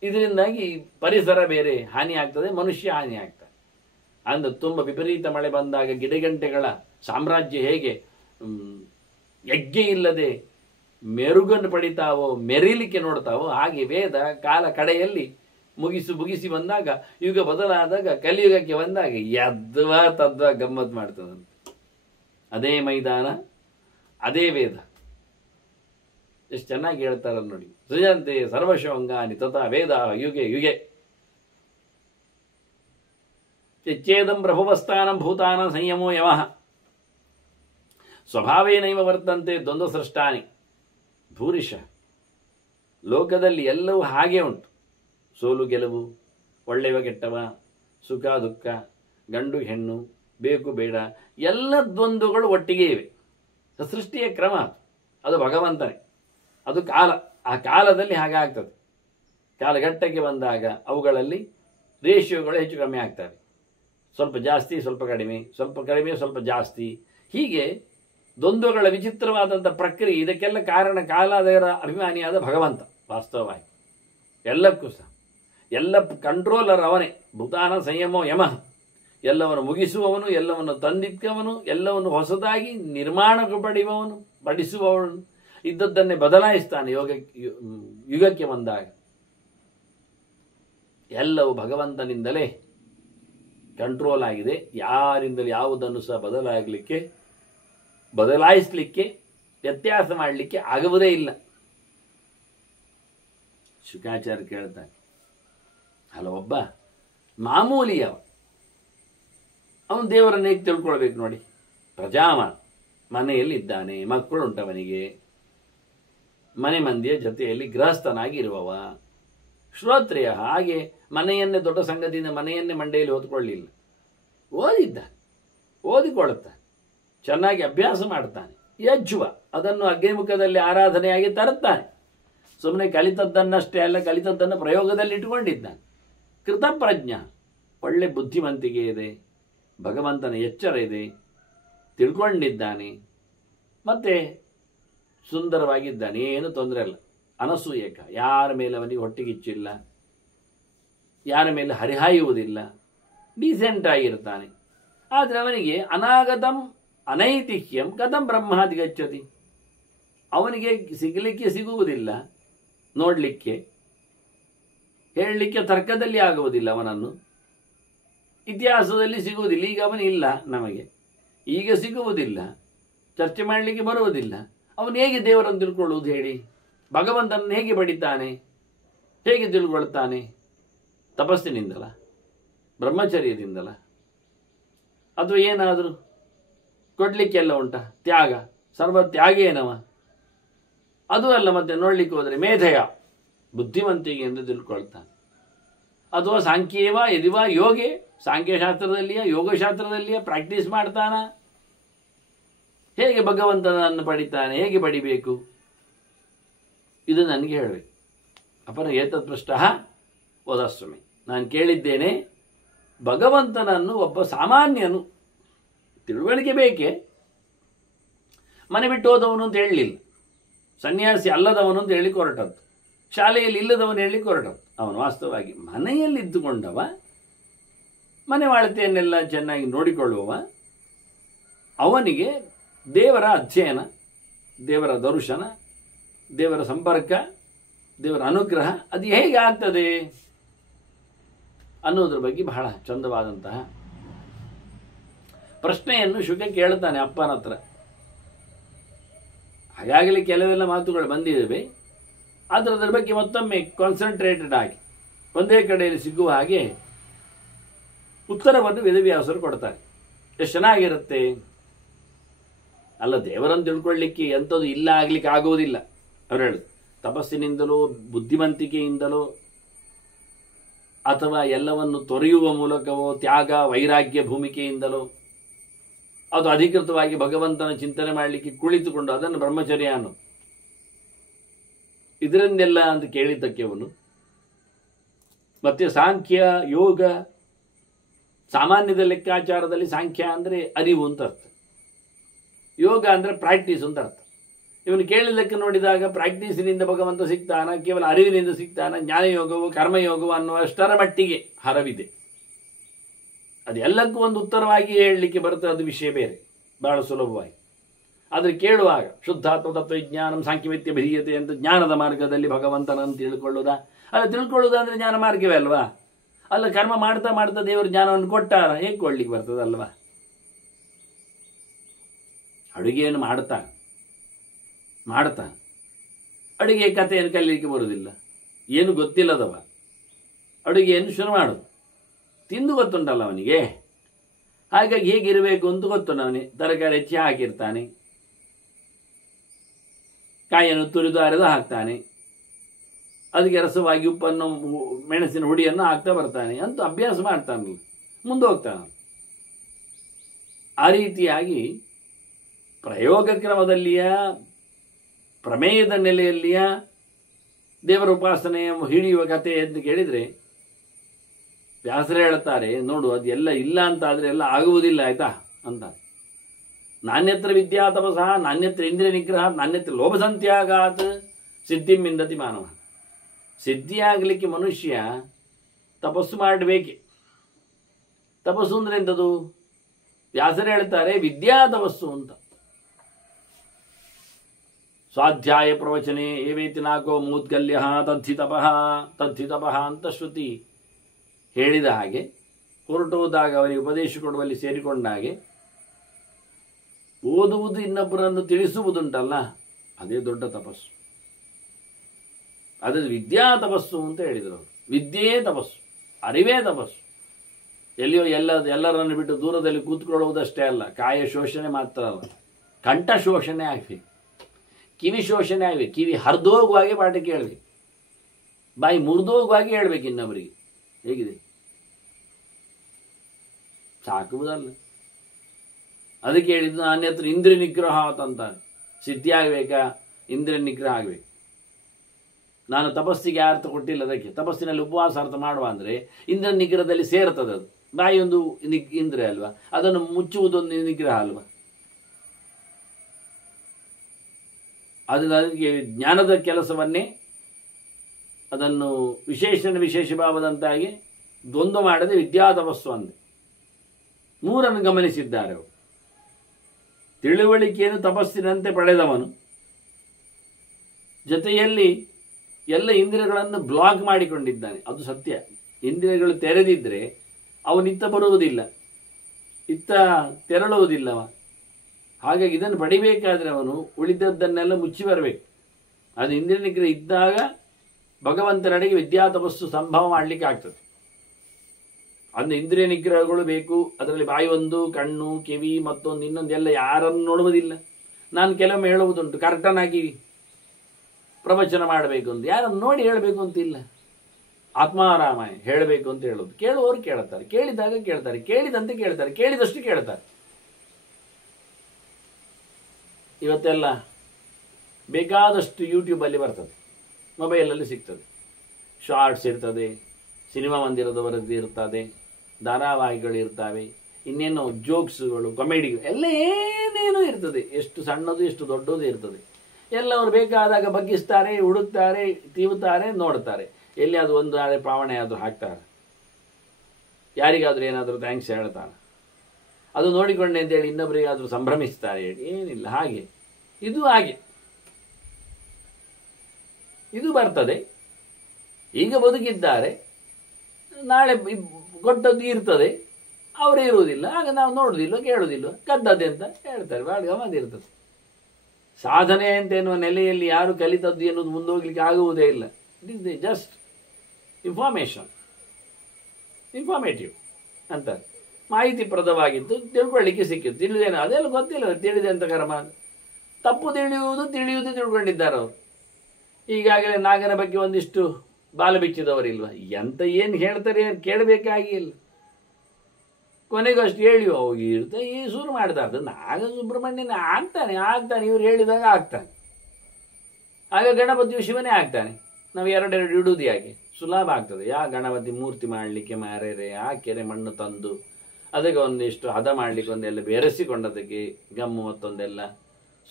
ಇದರಿಂದಾಗಿ ಪರಿಸರ ಬೇರೆ ಹಾನಿ ಆಗ್ತದೆ, ಮನುಷ್ಯ ಹಾನಿ ಆಗ್ತದೆ. ಅಂದ ತುಂಬ ವಿಪರೀತ ಮಳೆ ಬಂದಾಗ ಗಿಡಗಂಟೆಗಳ ಸಾಮ್ರಾಜ್ಯ ಹೇಗೆ ಯಜ್ಞೆ ಇಲ್ಲದೆ ಮೆರುಗನ್ನು ಪಡಿತಾವೋ, ಮೆರೀಲಿಕ್ಕೆ ನೋಡ್ತಾವೋ, ಹಾಗೆ ವೇದ ಕಾಲ ಕಡೆಯಲ್ಲಿ ಮುಗಿಸಿ ಬಂದಾಗ, ಯುಗ ಬದಲಾದಾಗ, ಕಲಿಯುಗಕ್ಕೆ ಬಂದಾಗ ಯದ್ವಾ ತದ್ವಾ ಗಮ್ಮತ್ ಮಾಡ್ತದಂತೆ. ಅದೇ ಮೈದಾನ, ಅದೇ ವೇದ. ಎಷ್ಟು ಚೆನ್ನಾಗಿ ಹೇಳ್ತಾರ ನೋಡಿ. ಸೃಜಂತೆ ಸರ್ವಶೋಂಗಾನಿ ತಥಾ ವೇದ ಯುಗೆ ಯುಗೆ ಯಚ್ಚೇದಂ ಪ್ರಭುವಸ್ಥಾನಂ ಭೂತಾನ ಸಂಯಮೋ ಯಮಃ ಸ್ವಭಾವೇನೈವ ವರ್ತಂತೆ ದ್ವಂದ್ವ ಸೃಷ್ಟಾನಿ ಭೂರಿಶ. ಲೋಕದಲ್ಲಿ ಎಲ್ಲವೂ ಹಾಗೆ ಉಂಟು. ಸೋಲು ಗೆಲುವು, ಒಳ್ಳೆಯವ ಕೆಟ್ಟವ, ಸುಖ ದುಃಖ, ಗಂಡು ಹೆಣ್ಣು, ಬೇಕು ಬೇಡ, ಎಲ್ಲ ದ್ವಂದ್ವಗಳು ಒಟ್ಟಿಗೆ ಇವೆ. ಸೃಷ್ಟಿಯ ಕ್ರಮ ಅದು ಭಗವಂತನೇ, ಅದು ಕಾಲ. ಆ ಕಾಲದಲ್ಲಿ ಹಾಗಾಗ್ತದೆ. ಕಾಲಘಟ್ಟಕ್ಕೆ ಬಂದಾಗ ಅವುಗಳಲ್ಲಿ ರೇಷಿಯೋಗಳು ಹೆಚ್ಚು ಕಮ್ಮಿ ಆಗ್ತವೆ. ಸ್ವಲ್ಪ ಜಾಸ್ತಿ, ಸ್ವಲ್ಪ ಕಡಿಮೆ, ಸ್ವಲ್ಪ ಕಡಿಮೆ, ಸ್ವಲ್ಪ ಜಾಸ್ತಿ. ಹೀಗೆ ದ್ವಂದ್ವಗಳ ವಿಚಿತ್ರವಾದಂಥ ಪ್ರಕ್ರಿಯೆ. ಇದಕ್ಕೆಲ್ಲ ಕಾರಣ ಕಾಲದವರ ಅಭಿಮಾನಿಯಾದ ಭಗವಂತ. ವಾಸ್ತವವಾಗಿ ಎಲ್ಲಕ್ಕೂ ಸಹ ಎಲ್ಲ ಕಂಟ್ರೋಲರ್ ಅವನೇ. ಭೂತಾನ ಸಂಯಮೋ ಯಮಃ. ಎಲ್ಲವನ್ನು ಮುಗಿಸುವವನು, ಎಲ್ಲವನ್ನು ತಂದಿಕ್ಕವನು, ಎಲ್ಲವನ್ನು ಹೊಸದಾಗಿ ನಿರ್ಮಾಣ ಪಡಿಸುವವನು, ಇದ್ದದ್ದನ್ನೇ ಬದಲಾಯಿಸ್ತಾನೆ ಯುಗಕ್ಕೆ ಬಂದಾಗ. ಎಲ್ಲವೂ ಭಗವಂತನಿಂದಲೇ ಕಂಟ್ರೋಲ್ ಆಗಿದೆ. ಯಾರಿಂದಲೂ ಯಾವುದನ್ನು ಸಹ ಬದಲಾಯಿಸಲಿಕ್ಕೆ, ವ್ಯತ್ಯಾಸ ಮಾಡಲಿಕ್ಕೆ ಆಗುವುದೇ ಇಲ್ಲ. ಶುಕಾಚಾರ್ಯ ಕೇಳ್ತಾನೆ, ಅಲ್ಲ ಒಬ್ಬ ಮಾಮೂಲಿಯವ, ಅವನು ದೇವರನ್ನು ಹೇಗೆ ತಿಳ್ಕೊಳ್ಬೇಕು ನೋಡಿ. ಮನೆಯಲ್ಲಿ ಇದ್ದಾನೆ, ಮಕ್ಕಳುಂಟವನಿಗೆ, ಮನೆ ಮಂದಿಯ ಜೊತೆಯಲ್ಲಿ ಗೃಹಸ್ಥನಾಗಿ ಇರುವವ, ಶ್ರೋತ್ರಿಯ. ಹಾಗೆ ಮನೆಯನ್ನೇ ದೊಡ್ಡ ಸಂಗತಿಯಿಂದ ಮನೆಯನ್ನೇ ಮಂಡೆಯಲ್ಲಿ ಹೊತ್ಕೊಳ್ಳಿಲ್ಲ, ಓದಿಕೊಳ್ತಾನೆ. ಚೆನ್ನಾಗಿ ಅಭ್ಯಾಸ ಮಾಡ್ತಾನೆ. ಯಜ್ವ ಅದನ್ನು ಅಗ್ನಿಮುಖದಲ್ಲಿ ಆರಾಧನೆಯಾಗಿ ತರುತ್ತಾನೆ. ಸುಮ್ಮನೆ ಕಲಿತದ್ದನ್ನಷ್ಟೇ ಅಲ್ಲ, ಕಲಿತದ್ದನ್ನು ಪ್ರಯೋಗದಲ್ಲಿ ಇಟ್ಟುಕೊಂಡಿದ್ದಾನೆ. ಕೃತಪ್ರಜ್ಞ, ಒಳ್ಳೆ ಬುದ್ಧಿವಂತಿಕೆ ಇದೆ, ಭಗವಂತನ ಎಚ್ಚರ ಇದೆ, ತಿಳ್ಕೊಂಡಿದ್ದಾನೆ, ಮತ್ತೆ ಸುಂದರವಾಗಿದ್ದಾನೆ, ಏನು ತೊಂದರೆ ಇಲ್ಲ. ಅನಸೂಯಕ, ಯಾರ ಮೇಲೆ ಅವನಿಗೆ ಹೊಟ್ಟೆಗಿಚ್ಚಿಲ್ಲ, ಯಾರ ಮೇಲೆ ಹರಿಹಾಯುವುದಿಲ್ಲ, ಡೀಸೆಂಟ್ ಆಗಿರ್ತಾನೆ. ಆದರೆ ಅವನಿಗೆ ಅನಾಗತಂ ಅನೈತಿಹ್ಯಂ ಕಥಂ ಬ್ರಹ್ಮಾದಿಗಚ್ಚತಿ, ಅವನಿಗೆ ಸಿಗಲಿಕ್ಕೆ ಸಿಗುವುದಿಲ್ಲ, ನೋಡಲಿಕ್ಕೆ ಹೇಳಲಿಕ್ಕೆ ತರ್ಕದಲ್ಲಿ ಆಗುವುದಿಲ್ಲ, ಅವನನ್ನು ಇತಿಹಾಸದಲ್ಲಿ ಸಿಗುವುದಿಲ್ಲ. ಈಗ ಅವನು ಇಲ್ಲ, ನಮಗೆ ಈಗ ಸಿಗುವುದಿಲ್ಲ, ಚರ್ಚೆ ಮಾಡಲಿಕ್ಕೆ ಬರುವುದಿಲ್ಲ. ಅವನು ಹೇಗೆ ದೇವರನ್ನು ತಿಳ್ಕೊಳ್ಳುವುದು ಹೇಳಿ? ಭಗವಂತನನ್ನು ಹೇಗೆ ಪಡಿತಾನೆ, ಹೇಗೆ ತಿಳ್ಕೊಳ್ತಾನೆ? ತಪಸ್ಸಿನಿಂದಲ, ಬ್ರಹ್ಮಚರ್ಯದಿಂದಲ, ಅಥವಾ ಏನಾದರೂ ಕೊಡಲಿಕ್ಕೆಲ್ಲ ಉಂಟ? ತ್ಯಾಗ, ಸರ್ವ ತ್ಯಾಗೇನವ, ಅದು ಅಲ್ಲ. ಮತ್ತೆ ನೋಡ್ಲಿಕ್ಕೆ ಹೋದರೆ ಮೇಧಯ, ಬುದ್ಧಿವಂತಿಕೆ ಎಂದು ತಿಳ್ಕೊಳ್ತಾನೆ. ಅಥವಾ ಸಾಂಖ್ಯೇವ ಯದಿವ ಯೋಗೆ, ಸಾಂಖ್ಯಶಾಸ್ತ್ರದಲ್ಲಿಯ ಯೋಗಶಾಸ್ತ್ರದಲ್ಲಿಯ ಪ್ರಾಕ್ಟೀಸ್ ಮಾಡ್ತಾನ. ಹೇಗೆ ಭಗವಂತನನ್ನು ಪಡಿತಾನೆ, ಹೇಗೆ ಪಡಿಬೇಕು, ಇದು ನನಗೆ ಹೇಳಬೇಕು. ಅಪರ ಏತತ್ ಪೃಷ್ಟ ವದಸ್ವಾಮಿ, ನಾನು ಕೇಳಿದ್ದೇನೆ, ಭಗವಂತನನ್ನು ಒಬ್ಬ ಸಾಮಾನ್ಯನು ತಿಳುವಳಿಕೆ ಬೇಕೇ, ಮನೆ ಬಿಟ್ಟು ಹೋದವನು ಅಂತ ಹೇಳಲಿಲ್ಲ, ಸನ್ಯಾಸಿ ಅಲ್ಲದವನು ಅಂತ ಹೇಳಿ ಹೊರಟದ್ದು, ಶಾಲೆಯಲ್ಲಿ ಇಲ್ಲದವನು ಹೇಳಿ ಹೊರಟದ್ದು. ಅವನು ವಾಸ್ತವವಾಗಿ ಮನೆಯಲ್ಲಿದ್ದುಕೊಂಡವ, ಮನೆ ವಾಳತೆಯನ್ನೆಲ್ಲ ಚೆನ್ನಾಗಿ ನೋಡಿಕೊಳ್ಳುವವ. ಅವನಿಗೆ ದೇವರ ಅಧ್ಯಯನ, ದೇವರ ದರ್ಶನ, ದೇವರ ಸಂಪರ್ಕ, ದೇವರ ಅನುಗ್ರಹ ಅದು ಹೇಗೆ ಆಗ್ತದೆ ಅನ್ನೋದ್ರ ಬಗ್ಗೆ ಬಹಳ ಚಂದವಾದಂತಹ ಪ್ರಶ್ನೆಯನ್ನು ಶುಕ ಕೇಳ್ತಾನೆ ಅಪ್ಪನ ಹತ್ರ. ಹಾಗಾಗಲಿ ಕೆಲವೆಲ್ಲ ಮಾತುಗಳು ಬಂದಿವೆ, ಆದರೆ ಅದರ ಬಗ್ಗೆ ಮತ್ತೊಮ್ಮೆ ಕಾನ್ಸಂಟ್ರೇಟೆಡ್ ಆಗಿ ಒಂದೇ ಕಡೆಯಲ್ಲಿ ಸಿಗುವ ಹಾಗೆ ಉತ್ತರವನ್ನು ವೇದವ್ಯಾಸರು ಕೊಡ್ತಾರೆ. ಎಷ್ಟು ಚೆನ್ನಾಗಿರುತ್ತೆ ಅಲ್ಲ. ದೇವರನ್ನು ತಿಳ್ಕೊಳ್ಳಿಕ್ಕೆ ಎಂಥದ್ದು ಇಲ್ಲ ಆಗ್ಲಿಕ್ಕೆ ಆಗುವುದಿಲ್ಲ. ಅವರು ಹೇಳುದು ತಪಸ್ಸಿನಿಂದಲೋ ಬುದ್ಧಿವಂತಿಕೆಯಿಂದಲೋ ಅಥವಾ ಎಲ್ಲವನ್ನು ತೊರೆಯುವ ಮೂಲಕವೋ ತ್ಯಾಗ ವೈರಾಗ್ಯ ಭೂಮಿಕೆಯಿಂದಲೋ ಅದು ಅಧಿಕೃತವಾಗಿ ಭಗವಂತನ ಚಿಂತನೆ ಮಾಡಲಿಕ್ಕೆ ಕುಳಿತುಕೊಂಡು ಅದನ್ನು ಬ್ರಹ್ಮಚರ್ಯ ಅನ್ನೋ ಇದರಿಂದೆಲ್ಲ ಅಂತ ಕೇಳಿದ್ದಕ್ಕೆ ಅವನು ಮತ್ತೆ ಸಾಂಖ್ಯ ಯೋಗ ಸಾಮಾನ್ಯದ ಲೆಕ್ಕಾಚಾರದಲ್ಲಿ ಸಾಂಖ್ಯ ಅಂದರೆ ಅರಿವು ಅಂತ ಅರ್ಥ, ಯೋಗ ಅಂದರೆ ಪ್ರಾಕ್ಟೀಸ್ ಅಂತ ಅರ್ಥ. ಇವನು ಕೇಳಿದ್ದಕ್ಕೆ ನೋಡಿದಾಗ ಪ್ರಾಕ್ಟೀಸಿನಿಂದ ಭಗವಂತ ಸಿಗ್ತಾನ, ಕೇವಲ ಅರಿವಿನಿಂದ ಸಿಗ್ತಾನ, ಜ್ಞಾನಯೋಗವು ಕರ್ಮಯೋಗವು ಅನ್ನುವಷ್ಟರ ಮಟ್ಟಿಗೆ ಹರವಿದೆ. ಅದು ಎಲ್ಲಕ್ಕೂ ಒಂದು ಉತ್ತರವಾಗಿ ಹೇಳಲಿಕ್ಕೆ ಬರ್ತದೆ, ಅದು ವಿಷಯ ಬೇರೆ, ಬಹಳ ಸುಲಭವಾಗಿ. ಆದರೆ ಕೇಳುವಾಗ ಶುದ್ಧಾತ್ಮ ತತ್ವಜ್ಞಾನಂ ಸಾಂಖ್ಯಮಿತ್ಯ ಭಿರಿಯತೆ ಅಂತ ಜ್ಞಾನದ ಮಾರ್ಗದಲ್ಲಿ ಭಗವಂತನನ್ನು ತಿಳ್ಕೊಳ್ಳೋದಾ? ಅಲ್ಲ, ತಿಳ್ಕೊಳ್ಳೋದು ಅಂದರೆ ಜ್ಞಾನ ಮಾರ್ಗವೇ ಅಲ್ವಾ? ಅಲ್ಲ, ಕರ್ಮ ಮಾಡ್ತಾ ಮಾಡ್ತಾ ದೇವರು ಜ್ಞಾನವನ್ನು ಕೊಟ್ಟಾರ, ಹೇಗೆ ಕೊಡ್ಲಿಕ್ಕೆ ಬರ್ತದಲ್ವಾ? ಅಡುಗೆಯನ್ನು ಮಾಡ್ತಾ ಅಡುಗೆ ಕಥೆಯನ್ನು ಕಲೀಲಿಕ್ಕೆ ಬರುವುದಿಲ್ಲ, ಏನು ಗೊತ್ತಿಲ್ಲದವ ಅಡುಗೆಯನ್ನು ಶುರು ಮಾಡೋದು, ತಿಂದು ಗೊತ್ತುಂಟಲ್ಲ ಅವನಿಗೆ. ಹಾಗಾಗಿ ಹೇಗಿರಬೇಕು ಅಂತ ಗೊತ್ತುಂಟು ಅವನಿಗೆ. ತರಕಾರಿ ಹೆಚ್ಚಿ ಹಾಕಿರ್ತಾನೆ, ಕಾಯನ್ನು ತುರಿದು ಅರೆದು ಹಾಕ್ತಾನೆ, ಅದಕ್ಕೆ ರಸವಾಗಿ ಉಪ್ಪನ್ನು ಮೆಣಸಿನ ಹುಡಿಯನ್ನು ಹಾಕ್ತಾ ಬರ್ತಾನೆ ಅಂತ ಅಭ್ಯಾಸ ಮಾಡ್ತಾನಲ್ಲ, ಮುಂದೆ ಹೋಗ್ತಾನೆ. ಆ ರೀತಿಯಾಗಿ ಪ್ರಯೋಗ ಕ್ರಮದಲ್ಲಿಯ ಪ್ರಮೇಯದ ನೆಲೆಯಲ್ಲಿಯ ದೇವರ ಉಪಾಸನೆಯ ಹಿಡಿಯುವ ಕಥೆ ಎಂದು ಕೇಳಿದರೆ ವ್ಯಾಸರೇ ಹೇಳ್ತಾರೆ, ನೋಡು ಅದೆಲ್ಲ ಇಲ್ಲ ಅಂತ ಆದರೆ ಎಲ್ಲ ಆಗುವುದಿಲ್ಲ, ಆಯ್ತಾ ಅಂತ. ನಾಣ್ಯತ್ರ ವಿದ್ಯಾ ತಪಸಃ, ನಾಣ್ಯತ್ರ ಇಂದ್ರಿಯ ನಿಗ್ರಹ, ನಾಣ್ಯತ್ರ ಲೋಭಸಂತ್ಯಾಗಾತ್ ಸಿದ್ಧಿಂ ವಿಂದತಿ ಮಾನವ. ಸಿದ್ಧಿಯಾಗಲಿಕ್ಕೆ ಮನುಷ್ಯ ತಪಸ್ಸು ಮಾಡಬೇಕೆ. ತಪಸ್ಸು ಅಂದರೆ ಎಂಥದ್ದು? ವ್ಯಾಸರೇ ಹೇಳ್ತಾರೆ ವಿದ್ಯಾ ತಪಸ್ಸು ಅಂತ. ಸ್ವಾಧ್ಯಾಯ ಪ್ರವಚನೆ ಏವೇತಿ ನಾಕೋ ಮೂದ್ಗಲ್ಯ ತದ್ಧಿ ತಪಃ ಅಂತ ಶ್ರುತಿ ಹೇಳಿದ ಹಾಗೆ ಹೊರಟೋದಾಗ ಅವರಿಗೆ ಉಪದೇಶ ಕೊಡುವಲ್ಲಿ ಸೇರಿಕೊಂಡ ಹಾಗೆ ಓದುವುದು, ಇನ್ನೊಬ್ಬರನ್ನು ತಿಳಿಸುವುದುಂಟಲ್ಲ, ಅದೇ ದೊಡ್ಡ ತಪಸ್ಸು. ಅದೇ ವಿದ್ಯಾ ತಪಸ್ಸು ಅಂತ ಹೇಳಿದರು ಅವರು. ವಿದ್ಯೆಯೇ ತಪಸ್ಸು, ಅರಿವೇ ತಪಸ್ಸು. ಎಲ್ಲಿಯೋ ಎಲ್ಲರನ್ನು ಬಿಟ್ಟು ದೂರದಲ್ಲಿ ಕೂತ್ಕೊಳ್ಳುವುದಷ್ಟೇ ಅಲ್ಲ, ಕಾಯ ಶೋಷಣೆ ಮಾತ್ರ ಅಲ್ಲ, ಕಂಠ ಶೋಷಣೆ ಆಗಬೇಕು, ಕಿವಿ ಶೋಷಣೆ ಆಗಬೇಕು. ಕಿವಿ ಹರಿದೋಗುವಾಗೆ ಪಾಠ ಕೇಳಬೇಕು, ಬಾಯಿ ಮುರಿದೋಗುವಾಗೆ ಹೇಳ್ಬೇಕು ಇನ್ನೊಬ್ಬರಿಗೆ. ಹೇಗಿದೆ? ಸಾಕುವುದಲ್ಲ. ಅದಕ್ಕೆ ಹೇಳಿದ್ದು ಅನ್ಯತ್ರ ಇಂದ್ರಿಯ ನಿಗ್ರಹ ಅಂತಾನೆ. ಸಿದ್ಧಿ ಆಗಬೇಕಾ? ಇಂದ್ರಿಯ ನಿಗ್ರಹ ಆಗಬೇಕು. ನಾನು ತಪಸ್ಸಿಗೆ ಅರ್ಥ ಕೊಟ್ಟಿಲ್ಲ. ಅದಕ್ಕೆ ತಪಸ್ಸಿನಲ್ಲಿ ಉಪವಾಸ ಅರ್ಥ ಮಾಡುವ ಅಂದರೆ ಇಂದ್ರಿಯ ನಿಗ್ರಹದಲ್ಲಿ ಸೇರ್ತದೆ. ಅದು ಬಾಯಿಯೊಂದು ಇಂದ್ರಿಯ ಅಲ್ವಾ, ಅದನ್ನು ಮುಚ್ಚುವುದೊಂದು ನಿಗ್ರಹ ಅಲ್ವಾ. ಅದಕ್ಕೆ ಜ್ಞಾನದ ಕೆಲಸವನ್ನೇ ಅದನ್ನು ವಿಶೇಷ ಭಾವದಂತಾಗಿ ದ್ವಂದ್ವ ಮಾಡದೆ ವಿದ್ಯಾ ತಪಸ್ಸು ಅಂದೆ. ಮೂರನ್ನು ಗಮನಿಸಿದ್ದಾರೆ ಅವರು. ತಿಳುವಳಿಕೆಯನ್ನು ತಪಸ್ಸಿನಂತೆ ಪಡೆದವನು, ಜೊತೆಯಲ್ಲಿ ಎಲ್ಲ ಇಂದ್ರಿಯಗಳನ್ನು ಬ್ಲಾಕ್ ಮಾಡಿಕೊಂಡಿದ್ದಾನೆ. ಅದು ಸತ್ಯ. ಇಂದ್ರಿಯಗಳು ತೆರೆದಿದ್ದರೆ ಅವನಿತ್ತ ಬರುವುದಿಲ್ಲ, ಇತ್ತ ತೆರಳುವುದಿಲ್ಲವ. ಹಾಗಾಗಿ ಇದನ್ನು ಪಡಿಬೇಕಾದ್ರೆ ಅವನು ಉಳಿದದ್ದನ್ನೆಲ್ಲ ಮುಚ್ಚಿ ಬರಬೇಕು. ಅದು ಇಂದ್ರಿಯ ನಿಗ್ರಹ ಇದ್ದಾಗ ಭಗವಂತನಡೆಗೆ ವಿದ್ಯಾ ತಪಸ್ಸು ಸಂಭವ ಮಾಡಲಿಕ್ಕೆ ಆಗ್ತದೆ. ಅಂದ್ರೆ ಇಂದ್ರಿಯ ನಿಗ್ರಹಗಳು ಬೇಕು. ಅದರಲ್ಲಿ ಬಾಯಿ ಒಂದು, ಕಣ್ಣು, ಕಿವಿ, ಮತ್ತೊಂದು ಇನ್ನೊಂದು ಎಲ್ಲ ಯಾರನ್ನು ನೋಡುವುದಿಲ್ಲ. ನಾನು ಕೆಲವೊಮ್ಮೆ ಹೇಳುವುದುಂಟು, ಕರ್ಟನಾಗಿ ಪ್ರವಚನ ಮಾಡಬೇಕು ಅಂತ ಯಾರನ್ನು ನೋಡಿ ಹೇಳಬೇಕು ಅಂತಿಲ್ಲ. ಆತ್ಮಾರಾಮಾಯ ಹೇಳಬೇಕು ಅಂತ ಹೇಳೋದು. ಕೇಳುವವರು ಕೇಳುತ್ತಾರೆ, ಕೇಳಿದಾಗ ಕೇಳ್ತಾರೆ, ಕೇಳಿದಂತೆ ಕೇಳ್ತಾರೆ, ಕೇಳಿದಷ್ಟು ಕೇಳ್ತಾರೆ. ಇವತ್ತೆಲ್ಲ ಬೇಕಾದಷ್ಟು ಯೂಟ್ಯೂಬಲ್ಲಿ ಬರ್ತದೆ, ಮೊಬೈಲಲ್ಲಿ ಸಿಗ್ತದೆ. ಶಾರ್ಟ್ಸ್ ಇರ್ತದೆ, ಸಿನಿಮಾ ಮಂದಿರದವರದ್ದು ಇರ್ತದೆ, ಧಾರಾವಾಹಿಗಳು ಇರ್ತವೆ, ಇನ್ನೇನು ಜೋಕ್ಸ್ಗಳು, ಕಾಮಿಡಿಗಳು ಎಲ್ಲ ಏನೇನೋ ಇರ್ತದೆ. ಎಷ್ಟು ಸಣ್ಣದು ಎಷ್ಟು ದೊಡ್ಡದು ಇರ್ತದೆ. ಎಲ್ಲವರು ಬೇಕಾದಾಗ ಬಗ್ಗಿಸ್ತಾರೆ, ಹುಡುಕ್ತಾರೆ, ತೀವುತ್ತಾರೆ, ನೋಡ್ತಾರೆ. ಎಲ್ಲಿ ಅದು ಒಂದು ಆದ್ರೆ ಪಾವಣೆ ಆದರೂ ಹಾಕ್ತಾರೆ, ಯಾರಿಗಾದ್ರೂ ಏನಾದರೂ ಥ್ಯಾಂಕ್ಸ್ ಹೇಳ್ತಾರೆ. ಅದು ನೋಡಿಕೊಂಡೆ ಅಂತೇಳಿ ಇನ್ನೊಬ್ಬರಿಗಾದರೂ ಸಂಭ್ರಮಿಸ್ತಾರೆ ಹೇಳಿ ಏನಿಲ್ಲ. ಹಾಗೆ ಇದು ಹಾಗೆ ಇದು ಬರ್ತದೆ. ಈಗ ಬದುಕಿದ್ದಾರೆ, ನಾಳೆ ಕೊಟ್ಟದ್ದು ಇರ್ತದೆ, ಅವರೇ ಇರುವುದಿಲ್ಲ. ಆಗ ನಾವು ನೋಡುವುದಿಲ್ಲ, ಕೇಳುವುದಿಲ್ಲ. ಕದ್ದದ್ದೆ ಅಂತ ಹೇಳ್ತಾರೆ, ಭಾಳ ಗಮನ ಇರ್ತದೆ. ಸಾಧನೆ ಅಂತ ಎನ್ನುವ ನೆಲೆಯಲ್ಲಿ ಯಾರು ಕಲಿತದ್ದು ಎನ್ನುವುದು ಮುಂದೋಗ್ಲಿಕ್ಕೆ ಆಗುವುದೇ ಇಲ್ಲ. It is the just informative ಅಂತಾರೆ. ಮಾಹಿತಿಪ್ರದವಾಗಿತ್ತು, ತಿಳ್ಕೊಳ್ಳಿಕ್ಕೆ ಸಿಕ್ಕಿತ್ತು. ತಿಳಿದೇನೋ ಅದೆಲ್ಲ ಗೊತ್ತಿಲ್ಲ. ತಿಳಿದೆ ಅಂತ ಕರ್ಮ. ತಪ್ಪು ತಿಳಿಯುವುದು ತಿಳ್ಕೊಂಡಿದ್ದಾರೆ ಅವರು. ಈಗಾಗಲೇ ನಾಗನ ಬಗ್ಗೆ ಒಂದಿಷ್ಟು ಬಾಲ ಬಿಚ್ಚಿದವರಿಲ್ವ? ಎಂತ ಏನು ಹೇಳ್ತಾರೆ ಕೇಳಬೇಕಾಗಿ ಇಲ್ಲ. ಕೊನೆಗೂ ಅಷ್ಟು ಹೇಳಿ ಹೋಗಿರುತ್ತೆ. ಈ ಶುರು ಮಾಡಿದಾರ್ದು ನಾಗ ಸುಬ್ರಹ್ಮಣ್ಯನೇ ಆಗ್ತಾನೆ. ಇವ್ರು ಹೇಳಿದಾಗ ಆಗ್ತಾನೆ. ಆಗ ಗಣಪತಿಯು ಶಿವನೇ ಆಗ್ತಾನೆ. ನಾವು ಎರಡೆರಡು ಇಡುವುದು ಯಾಕೆ? ಸುಲಭ ಆಗ್ತದೆ. ಗಣಪತಿ ಮೂರ್ತಿ ಮಾಡಲಿಕ್ಕೆ ಮಾರೇರೆ ಆ ಕೆರೆ ಮಣ್ಣು ತಂದು ಅದಕ್ಕೆ ಒಂದಿಷ್ಟು ಹದ ಮಾಡಲಿಕ್ಕೆ ಒಂದೆಲ್ಲ ಬೆರೆಸಿಕೊಂಡದಕ್ಕೆ ಗಮ್ಮು ಮತ್ತೊಂದೆಲ್ಲ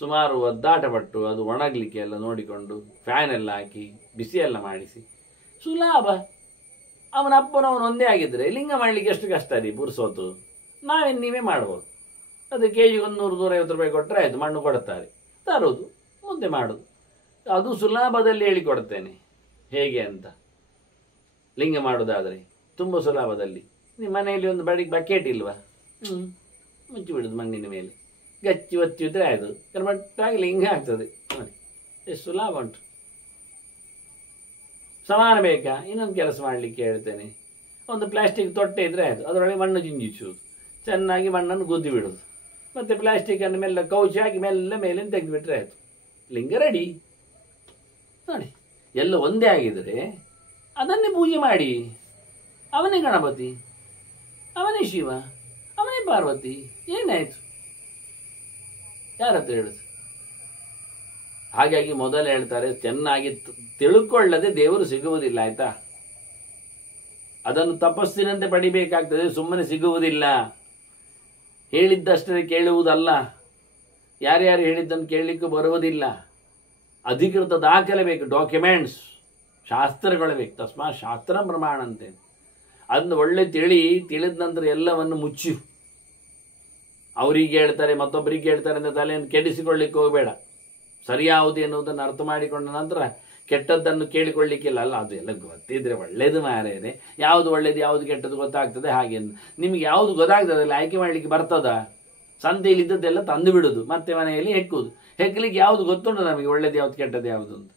ಸುಮಾರು ಒದ್ದಾಟ ಪಟ್ಟು ಅದು ಒಣಗಲಿಕ್ಕೆ ಎಲ್ಲ ನೋಡಿಕೊಂಡು ಫ್ಯಾನ್ ಎಲ್ಲ ಹಾಕಿ ಬಿಸಿ ಎಲ್ಲ ಮಾಡಿಸಿ ಸುಲಭ. ಅವನ ಅಪ್ಪನವನು ಒಂದೇ ಆಗಿದ್ದರೆ ಲಿಂಗ ಮಾಡಲಿಕ್ಕೆ ಎಷ್ಟು ಕಷ್ಟ ರೀ ಪುರ್ಸೋತು. ನೀವೇ ಮಾಡ್ಬೋದು. ಅದು ಕೆಜಿಗೆ 100-150 ರೂಪಾಯಿ ಕೊಟ್ಟರೆ ಆಯಿತು, ಮಣ್ಣು ಕೊಡುತ್ತಾರೆ, ತರೋದು, ಮುದ್ದೆ ಮಾಡೋದು. ಅದು ಸುಲಭದಲ್ಲಿ ಹೇಳಿಕೊಡ್ತೇನೆ ಹೇಗೆ ಅಂತ. ಲಿಂಗ ಮಾಡೋದಾದರೆ ತುಂಬ ಸುಲಭದಲ್ಲಿ. ನಿಮ್ಮ ಮನೆಯಲ್ಲಿ ಒಂದು ಬಕೆಟ್ ಇಲ್ವಾ? ಮುಚ್ಚಿ ಬಿಡೋದು ಮಣ್ಣಿನ ಮೇಲೆ, ಗಚ್ಚಿ ಒತ್ತಿದ್ರೆ ಆಯಿತು, ಕರ್ಮಟ್ಟಾಗಿ ಲಿಂಗ ಆಗ್ತದೆ. ನೋಡಿ ಎಷ್ಟು ಸುಲಭ ಉಂಟು. ಸಮಾನ ಬೇಕಾ? ಇನ್ನೊಂದು ಕೆಲಸ ಮಾಡಲಿಕ್ಕೆ ಹೇಳ್ತೇನೆ. ಒಂದು ಪ್ಲಾಸ್ಟಿಕ್ ತೊಟ್ಟೆ ಇದ್ರೆ ಆಯಿತು, ಅದರೊಳಗೆ ಮಣ್ಣು ಜಿಂಜಿಸುವುದು, ಚೆನ್ನಾಗಿ ಮಣ್ಣನ್ನು ಗುದ್ದಿ ಬಿಡೋದು, ಮತ್ತು ಪ್ಲಾಸ್ಟಿಕ್ಕನ್ನು ಮೆಲ್ಲ ಕೌಚಿ ಹಾಕಿ ಮೆಲ್ಲ ಮೇಲೆ ತೆಗೆದುಬಿಟ್ರೆ ಆಯಿತು, ಲಿಂಗ ರೆಡಿ. ನೋಡಿ, ಎಲ್ಲ ಒಂದೇ ಆಗಿದರೆ ಅದನ್ನೇ ಪೂಜೆ ಮಾಡಿ. ಅವನೇ ಗಣಪತಿ, ಅವನೇ ಶಿವ, ಅವನೇ ಪಾರ್ವತಿ, ಏನಾಯಿತು? ಯಾರತ್ರ ಹೇಳುದು? ಹಾಗಾಗಿ ಮೊದಲು ಹೇಳ್ತಾರೆ, ಚೆನ್ನಾಗಿ ತಿಳ್ಕೊಳ್ಳದೆ ದೇವರು ಸಿಗುವುದಿಲ್ಲ. ಆಯ್ತಾ? ಅದನ್ನು ತಪಸ್ಸಿನಂತೆ ಪಡಿಬೇಕಾಗ್ತದೆ, ಸುಮ್ಮನೆ ಸಿಗುವುದಿಲ್ಲ. ಹೇಳಿದ್ದಷ್ಟೇ ಕೇಳುವುದಲ್ಲ, ಯಾರ್ಯಾರು ಹೇಳಿದ್ದನ್ನು ಕೇಳಲಿಕ್ಕೂ ಬರುವುದಿಲ್ಲ. ಅಧಿಕೃತ ದಾಖಲೆ ಬೇಕು, ಡಾಕ್ಯುಮೆಂಟ್ಸ್, ಶಾಸ್ತ್ರಗಳು ಬೇಕು. ತಸ್ಮಾತ್ ಶಾಸ್ತ್ರ ಪ್ರಮಾಣ ಅಂತೆ. ಅದನ್ನು ಒಳ್ಳೆ ತಿಳಿದ ನಂತರ ಎಲ್ಲವನ್ನು ಮುಚ್ಚು. ಅವರಿಗೆ ಹೇಳ್ತಾರೆ, ಮತ್ತೊಬ್ಬರಿಗೆ ಹೇಳ್ತಾರೆ ಅಂತ ತಲೆಯನ್ನು ಕೆಡಿಸಿಕೊಳ್ಳಿಕ್ಕೆ ಹೋಗಬೇಡ. ಸರಿಯಾವುದು ಎನ್ನುವುದನ್ನು ಅರ್ಥ ಮಾಡಿಕೊಂಡ ನಂತರ ಕೆಟ್ಟದ್ದನ್ನು ಕೇಳಿಕೊಳ್ಳಿಕ್ಕಿಲ್ಲ. ಅಲ್ಲ, ಅದು ಎಲ್ಲ ಗೊತ್ತಿದ್ರೆ ಒಳ್ಳೇದು ಮಾರೇನೆ. ಯಾವುದು ಒಳ್ಳೇದು ಯಾವುದು ಕೆಟ್ಟದ್ದು ಗೊತ್ತಾಗ್ತದೆ. ಹಾಗೆ ನಿಮ್ಗೆ ಯಾವುದು ಗೊತ್ತಾಗ್ತದೆ ಅಲ್ಲ, ಆಯ್ಕೆ ಮಾಡಲಿಕ್ಕೆ ಬರ್ತದ? ಸಂತೆಯಲ್ಲಿ ಇದ್ದದ್ದೆಲ್ಲ ತಂದು ಬಿಡುದು, ಮತ್ತೆ ಮನೆಯಲ್ಲಿ ಹೆಕ್ಕುವುದು. ಹೆಕ್ಕಲಿಕ್ಕೆ ಯಾವುದು ಗೊತ್ತುಂಟು ನಮಗೆ, ಒಳ್ಳೇದು ಯಾವುದು ಕೆಟ್ಟದ್ದು ಯಾವುದು ಅಂತ?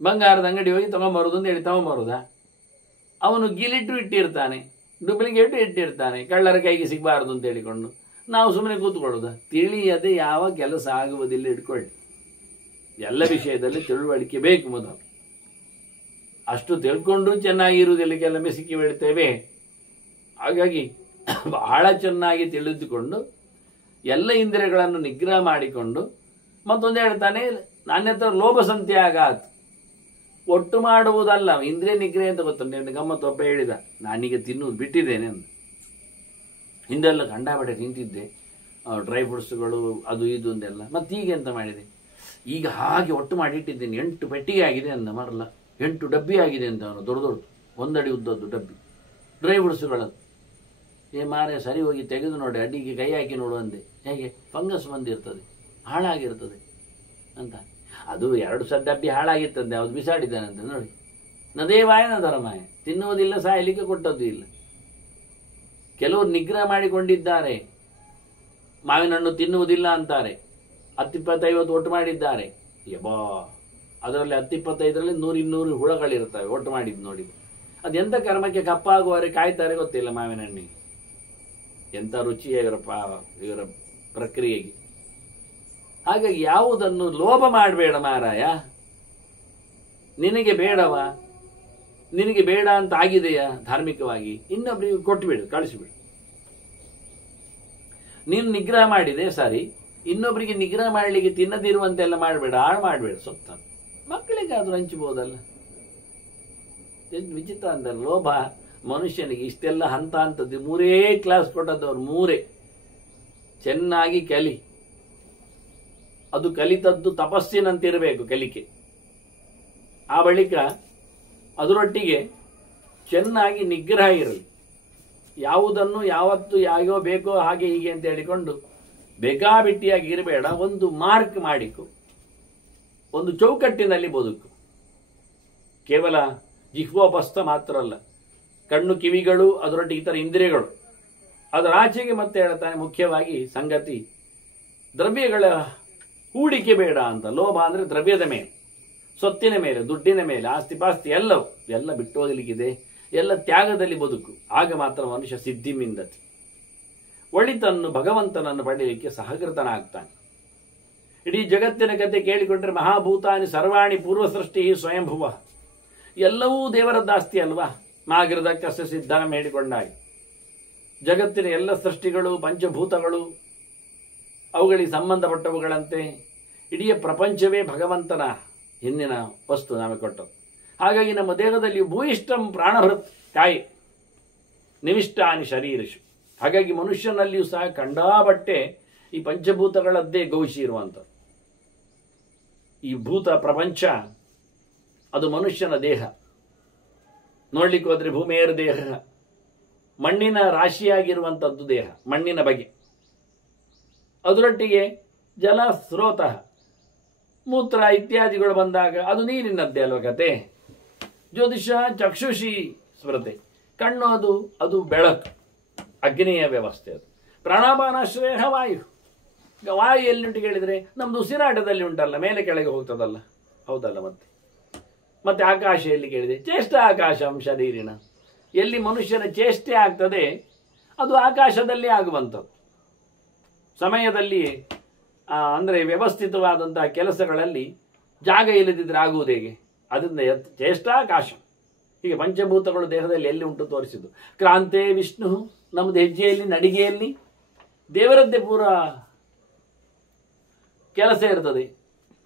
ಬಂಗಾರದ ಅಂಗಡಿ ಹೋಗಿ ತಗೊಂಬರುದು ಅಂತ ಹೇಳಿ ತಗೊಂಬರುದಾ? ಅವನು ಗಿಲಿಟ್ಟು ಇಟ್ಟಿರ್ತಾನೆ, ಡೂಪ್ಲಿಕೇಟು ಇಟ್ಟಿರ್ತಾನೆ, ಕಳ್ಳರ ಕೈಗೆ ಸಿಗಬಾರದು ಅಂತ ಹೇಳಿಕೊಂಡು ನಾವು ಸುಮ್ಮನೆ ಕೂತ್ಕೊಳ್ಳೋದ? ತಿಳಿಯದೆ ಯಾವ ಕೆಲಸ ಆಗುವುದಿಲ್ಲ. ಇಟ್ಕೊಳ್ಳಿ, ಎಲ್ಲ ವಿಷಯದಲ್ಲಿ ತಿಳುವಳಿಕೆ ಬೇಕು ಮೊದಲು. ಅಷ್ಟು ತಿಳ್ಕೊಂಡು ಚೆನ್ನಾಗಿರುವುದಿಲ್ಲ, ಕೆಲವೊಮ್ಮೆ ಸಿಕ್ಕಿ ಬೀಳ್ತೇವೆ. ಹಾಗಾಗಿ ಬಹಳ ಚೆನ್ನಾಗಿ ತಿಳಿದುಕೊಂಡು ಎಲ್ಲ ಇಂದ್ರಿಯಗಳನ್ನು ನಿಗ್ರಹ ಮಾಡಿಕೊಂಡು ಮತ್ತೊಂದು ಹೇಳ್ತಾನೆ, ನಾಣ್ಯತ್ರ ಲೋಭ ಸಂತ್ಯಾಗಾತ್, ಒಟ್ಟು ಮಾಡುವುದಲ್ಲ ಇಂದ್ರಿಯ ನಿಗ್ರಹ ಅಂತ ಗೊತ್ತುಂಟು. ಗಮ್ಮತ್ತು ಒಬ್ಬ ಹೇಳಿದ, ನಾನೀಗ ತಿನ್ನುವುದು ಬಿಟ್ಟಿದ್ದೇನೆ ಅಂತ. ಹಿಂದೆಲ್ಲ ಕಂಡಾಬಟ್ಟೆ ತಿಂತಿದ್ದೆ, ಡ್ರೈ ಫ್ರೂಟ್ಸ್ಗಳು ಅದು ಇದು ಅಂದೆಲ್ಲ. ಮತ್ತು ಈಗ ಎಂತ ಮಾಡಿದೆ, ಈಗ ಹಾಗೆ ಒಟ್ಟು ಮಾಡಿಟ್ಟಿದ್ದೇನೆ, 8 ಪೆಟ್ಟಿಗೆ ಆಗಿದೆ ಅಂದ. ಮರಲ್ಲ 8 ಡಬ್ಬಿ ಆಗಿದೆ ಅಂತ. ಅವನು ದೊಡ್ಡ ದೊಡ್ಡ 1 ಅಡಿ ಉದ್ದದ್ದು ಡಬ್ಬಿ ಡ್ರೈ ಫ್ರೂಟ್ಸ್ಗಳದ್ದು. ಮಾರೆ ಸರಿ ಹೋಗಿ ತೆಗೆದು ನೋಡಿ, ಅಡಿಗೆ ಕೈ ಹಾಕಿ ನೋಡುವಂತೆ, ಹೇಗೆ ಫಂಗಸ್ ಬಂದಿರ್ತದೆ, ಹಾಳಾಗಿರ್ತದೆ ಅಂತ. ಅದು 2 ಡಬ್ಬಿ ಹಾಳಾಗಿರ್ತದೆ, ಅವ್ರು ಬಿಸಾಡಿದ್ದಾನಂತೆ ನೋಡಿ. ನದೇವಾಯ ನ ಧರ್ಮಾಯ, ತಿನ್ನುವುದಿಲ್ಲ, ಸಾಯಲಿಕ್ಕೆ ಕೊಟ್ಟದ್ದು ಇಲ್ಲ. ಕೆಲವರು ನಿಗ್ರಹ ಮಾಡಿಕೊಂಡಿದ್ದಾರೆ, ಮಾವಿನ ಹಣ್ಣು ತಿನ್ನುವುದಿಲ್ಲ ಅಂತಾರೆ, 10-20 ಒಟ್ಟು ಮಾಡಿದ್ದಾರೆ. ಯಬಾ, ಅದರಲ್ಲಿ 10-25ರಲ್ಲಿ 100-200 ಹುಳಗಳಿರ್ತವೆ ಒಟ್ಟು ಮಾಡಿದ್ದು ನೋಡಿ. ಅದೆಂಥ ಕರ್ಮಕ್ಕೆ ಕಪ್ಪಾಗುವವರೆ ಕಾಯ್ತಾರೆ ಗೊತ್ತಿಲ್ಲ ಮಾವಿನ ಹಣ್ಣಿಗೆ. ಎಂಥ ರುಚಿಯ ಇವರ ಪ್ರಕ್ರಿಯೆಗೆ. ಹಾಗಾಗಿ ಯಾವುದನ್ನು ಲೋಭ ಮಾಡಬೇಡ ಮಾರಾಯ. ನಿನಗೆ ಬೇಡವಾ, ನಿನಗೆ ಬೇಡ ಅಂತ ಆಗಿದೆಯಾ ಧಾರ್ಮಿಕವಾಗಿ, ಇನ್ನೊಬ್ಬರಿಗೆ ಕೊಟ್ಟುಬಿಡು, ಕಳಿಸಿಬಿಡು. ನೀನು ನಿಗ್ರಹ ಮಾಡಿದೆ ಸರಿ, ಇನ್ನೊಬ್ಬರಿಗೆ ನಿಗ್ರಹ ಮಾಡಲಿಕ್ಕೆ ತಿನ್ನದಿರುವಂತೆಲ್ಲ ಮಾಡಬೇಡ, ಹಾಳು ಮಾಡಬೇಡ. ಸೊತ್ತ ಮಕ್ಕಳಿಗಾದ್ರೂ ಹಂಚಬಹುದಲ್ಲ. ವಿಚಿತ್ರ ಅಂತಾರೆ ಲೋಭ ಮನುಷ್ಯನಿಗೆ. ಇಷ್ಟೆಲ್ಲ ಹಂತ ಹಂತದ್ದು 3 ಕ್ಲಾಸ್ ಕೊಟ್ಟದವ್ರು, 3 ಚೆನ್ನಾಗಿ ಕಲಿ. ಅದು ಕಲಿತದ್ದು ತಪಸ್ಸಿನಂತಿರಬೇಕು ಕಲಿಕೆ. ಆ ಬಳಿಕ ಅದರೊಟ್ಟಿಗೆ ಚೆನ್ನಾಗಿ ನಿಗ್ರಹ ಇರಲಿ. ಯಾವುದನ್ನು ಯಾವತ್ತು ಯಾಗೋ ಬೇಕೋ ಹಾಗೆ ಹೀಗೆ ಅಂತ ಹೇಳಿಕೊಂಡು ಬೇಕಾಬಿಟ್ಟಿಯಾಗಿ ಇರಬೇಡ. ಒಂದು ಮಾರ್ಕ್ ಮಾಡಿಕೊ, ಒಂದು ಚೌಕಟ್ಟಿನಲ್ಲಿ ಬದುಕು. ಕೇವಲ ಜಿಹ್ವೋಪಸ್ಥ ಮಾತ್ರ ಅಲ್ಲ, ಕಣ್ಣು ಕಿವಿಗಳು ಅದರೊಟ್ಟಿಗೆ ಇತರ ಇಂದ್ರಿಯಗಳು. ಅದರ ಆಚೆಗೆ ಮತ್ತೆ ಹೇಳ್ತಾನೆ ಮುಖ್ಯವಾಗಿ ಸಂಗತಿ, ದ್ರವ್ಯಗಳ ಹೂಡಿಕೆ ಬೇಡ ಅಂತ. ಲೋಭ ಅಂದರೆ ದ್ರವ್ಯದ ಮೇಲೆ, ಸೊತ್ತಿನ ಮೇಲೆ, ದುಡ್ಡಿನ ಮೇಲೆ, ಆಸ್ತಿ ಪಾಸ್ತಿ ಎಲ್ಲ ಬಿಟ್ಟು ಹೋಗಲಿಕ್ಕಿದೆ. ಎಲ್ಲ ತ್ಯಾಗದಲ್ಲಿ ಬದುಕು. ಆಗ ಮಾತ್ರ ಮನುಷ್ಯ ಸಿದ್ಧಿಮಿಂದತಿ, ಒಳಿತನ್ನು ಭಗವಂತನನ್ನು ಪಡೆಯಲಿಕ್ಕೆ ಸಹಕೃತನಾಗ್ತಾನೆ. ಇಡೀ ಜಗತ್ತಿನ ಕಥೆ ಕೇಳಿಕೊಂಡ್ರೆ ಮಹಾಭೂತಾನಿ ಸರ್ವಾಣಿ ಪೂರ್ವ ಸೃಷ್ಟಿ ಸ್ವಯಂಭುವ, ಎಲ್ಲವೂ ದೇವರದ್ದಾಸ್ತಿ ಅಲ್ವಾ. ಮಾಗಿರದ ಕಸ ಸಿದ್ಧಾನ ಹೇಳಿಕೊಂಡಾಗಿ ಜಗತ್ತಿನ ಎಲ್ಲ ಸೃಷ್ಟಿಗಳು ಪಂಚಭೂತಗಳು ಅವುಗಳಿಗೆ ಸಂಬಂಧಪಟ್ಟವುಗಳಂತೆ ಇಡೀ ಪ್ರಪಂಚವೇ ಭಗವಂತನ ಹಿಂದಿನ ವಸ್ತು ನಮಗೆ ಕೊಟ್ಟವು. ಹಾಗಾಗಿ ನಮ್ಮ ದೇಹದಲ್ಲಿ ಭೂಯಿಷ್ಠಂ ಪ್ರಾಣಭೃತ್ ಕಾಯಿ ನಿವಿಷ್ಟಾನಿ ಶರೀರಶು. ಹಾಗಾಗಿ ಮನುಷ್ಯನಲ್ಲಿಯೂ ಸಹ ಕಂಡಾಬಟ್ಟೆ ಈ ಪಂಚಭೂತಗಳದ್ದೇ ಗೌಶಿ ಇರುವಂಥದ್ದು. ಈ ಭೂತ ಪ್ರಪಂಚ ಅದು ಮನುಷ್ಯನ ದೇಹ. ನೋಡ್ಲಿಕ್ಕೆ ಹೋದ್ರೆ ಭೂಮಿಯರ ದೇಹ ಮಣ್ಣಿನ ರಾಶಿಯಾಗಿರುವಂಥದ್ದು ದೇಹ, ಮಣ್ಣಿನ ಬಗೆ. ಅದರೊಟ್ಟಿಗೆ ಜಲ ಸ್ರೋತ, ಮೂತ್ರ ಇತ್ಯಾದಿಗಳು ಬಂದಾಗ ಅದು ನೀರಿನದ್ದೇ ಅಲ್ವ ಕತೆ. ಜ್ಯೋತಿಷ ಚಕ್ಷುಷಿ ಸ್ಮೃತಿ, ಕಣ್ಣು ಅದು ಬೆಳಕು, ಅಗ್ನಿಯ ವ್ಯವಸ್ಥೆ. ಅದು ಪ್ರಾಣಾಪಾನಾಶ್ರಯ ವಾಯು. ವಾಯು ಎಲ್ಲಿ ಉಂಟು ಕೇಳಿದರೆ ನಮ್ದು ಉಸಿರಾಟದಲ್ಲಿ ಉಂಟಲ್ಲ, ಮೇಲೆ ಕೆಳಗೆ ಹೋಗ್ತದಲ್ಲ, ಹೌದಲ್ಲ. ಮತ್ತೆ ಆಕಾಶ ಎಲ್ಲಿ ಕೇಳಿದೆ, ಚೇಷ್ಟ ಆಕಾಶಂ ಶರೀರಿನ. ಎಲ್ಲಿ ಮನುಷ್ಯನ ಚೇಷ್ಟೆ ಆಗ್ತದೆ ಅದು ಆಕಾಶದಲ್ಲಿ ಆಗುವಂಥದ್ದು. ಸಮಯದಲ್ಲಿ ಅಂದರೆ ವ್ಯವಸ್ಥಿತವಾದಂತಹ ಕೆಲಸಗಳಲ್ಲಿ ಜಾಗ ಇಲ್ಲದಿದ್ದರೆ ಆಗುವುದು ಹೇಗೆ? ಅದರಿಂದ ಚೇಷ್ಟಾಕಾಶ. ಹೀಗೆ ಪಂಚಭೂತಗಳು ದೇಹದಲ್ಲಿ ಎಲ್ಲಿ ಉಂಟು ತೋರಿಸಿದ್ದು. ಕ್ರಾಂತೆ ವಿಷ್ಣು, ನಮ್ಮದು ಹೆಜ್ಜೆಯಲ್ಲಿ ನಡಿಗೆಯಲ್ಲಿ ದೇವರದ್ದೇ ಪೂರ ಕೆಲಸ ಇರ್ತದೆ.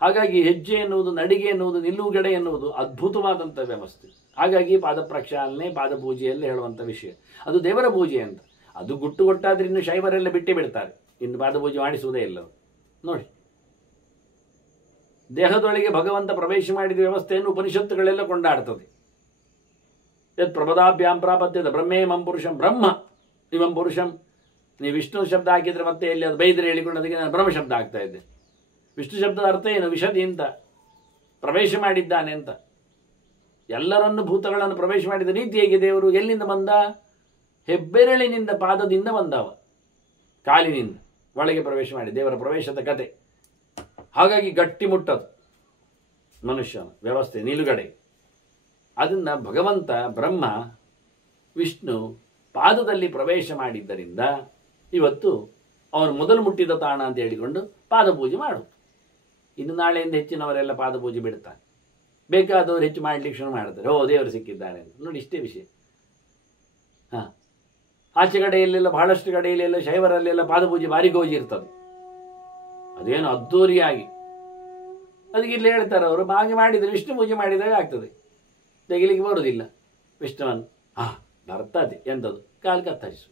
ಹಾಗಾಗಿ ಹೆಜ್ಜೆ ಎನ್ನುವುದು, ನಡಿಗೆ ಎನ್ನುವುದು, ನಿಲ್ಲುಗಡೆ ಎನ್ನುವುದು ಅದ್ಭುತವಾದಂಥ ವ್ಯವಸ್ಥೆ. ಹಾಗಾಗಿ ಪಾದ ಪ್ರಕ್ಷಾಲನೆ, ಪಾದ ಪೂಜೆಯಲ್ಲಿ ಹೇಳುವಂಥ ವಿಷಯ ಅದು ದೇವರ ಪೂಜೆ ಅಂತ. ಅದು ಗುಟ್ಟುಗೊಟ್ಟಾದ್ರೆ ಇನ್ನು ಶೈವರೆಲ್ಲ ಬಿಟ್ಟೇ ಬಿಡ್ತಾರೆ, ಇನ್ನು ಪಾದ ಪೂಜೆ ಮಾಡಿಸುವುದೇ ಇಲ್ಲ ನೋಡಿ. ದೇಹದೊಳಗೆ ಭಗವಂತ ಪ್ರವೇಶ ಮಾಡಿದ ವ್ಯವಸ್ಥೆಯನ್ನು ಉಪನಿಷತ್ತುಗಳೆಲ್ಲ ಕೊಂಡಾಡ್ತದೆ. ಯತ್ ಪ್ರಪದಾಭ್ಯಾಂ ಪ್ರಾಪತ್ಯದ ಬ್ರಹ್ಮೇಮಂ ಪುರುಷಂ, ಬ್ರಹ್ಮ ಇವಂ ಪುರುಷಂ. ನೀವು ವಿಷ್ಣು ಶಬ್ದ ಹಾಕಿದ್ರೆ ಮತ್ತೆ ಎಲ್ಲಿ ಅದು ಬೈದರೆ ಹೇಳಿಕೊಂಡು ಅದಕ್ಕೆ ನಾನು ಬ್ರಹ್ಮ ಶಬ್ದ ಆಗ್ತಾ ಇದ್ದೆ. ವಿಷ್ಣು ಶಬ್ದದ ಅರ್ಥ ಏನು? ವಿಷದಿ ಅಂತ, ಪ್ರವೇಶ ಮಾಡಿದ್ದಾನೆ ಅಂತ. ಎಲ್ಲರನ್ನು ಭೂತಗಳನ್ನು ಪ್ರವೇಶ ಮಾಡಿದ ರೀತಿ ಹೇಗೆ? ದೇವರು ಎಲ್ಲಿಂದ ಬಂದ? ಹೆಬ್ಬೆರಳಿನಿಂದ, ಪಾದದಿಂದ ಬಂದವ, ಕಾಲಿನಿಂದ ಒಳಗೆ ಪ್ರವೇಶ ಮಾಡಿ. ದೇವರ ಪ್ರವೇಶದ ಕತೆ. ಹಾಗಾಗಿ ಗಟ್ಟಿ ಮುಟ್ಟದು ಮನುಷ್ಯನ ವ್ಯವಸ್ಥೆ, ನಿಲುಗಡೆ. ಅದನ್ನು ಭಗವಂತ ಬ್ರಹ್ಮ ವಿಷ್ಣು ಪಾದದಲ್ಲಿ ಪ್ರವೇಶ ಮಾಡಿದ್ದರಿಂದ ಇವತ್ತು ಅವನು ಮೊದಲು ಮುಟ್ಟಿದ ತಾಣ ಅಂತ ಹೇಳಿಕೊಂಡು ಪಾದ ಪೂಜೆ ಮಾಡು. ಇನ್ನು ನಾಳೆಯಿಂದ ಹೆಚ್ಚಿನವರೆಲ್ಲ ಪಾದ ಪೂಜೆ ಬಿಡ್ತಾರೆ. ಬೇಕಾದವರು ಹೆಚ್ಚು ಮಾಡಲಿಕ್ಕೆ ಶುರು ಮಾಡ್ತಾರೆ. ಓ ದೇವರು ಸಿಕ್ಕಿದ್ದಾನೆ ಅಂತ. ನೋಡಿ, ಇಷ್ಟೇ ವಿಷಯ. ಆಚೆ ಕಡೆಯಲ್ಲೆಲ್ಲ ಬಹಳಷ್ಟು ಕಡೆಯಲ್ಲೆಲ್ಲ ಶೈವರಲ್ಲೆಲ್ಲ ಪಾದಪೂಜೆ ಭಾರಿ ಗೋಜಿ ಇರ್ತದೆ, ಅದೇನು ಅದ್ದೂರಿಯಾಗಿ. ಅದಕ್ಕೆ ಇಲ್ಲಿ ಹೇಳ್ತಾರೆ ಅವರು, ಹಾಗೆ ಮಾಡಿದರೆ ವಿಷ್ಣು ಪೂಜೆ ಮಾಡಿದಾಗ ಆಗ್ತದೆ, ತೆಗಿಲಿಕ್ಕೆ ಬರುವುದಿಲ್ಲ ವಿಷ್ಣುವನ್ನು. ಬರ್ತದೆ ಎಂಥದ್ದು, ಕಾಲು ಕತ್ತರಿಸು,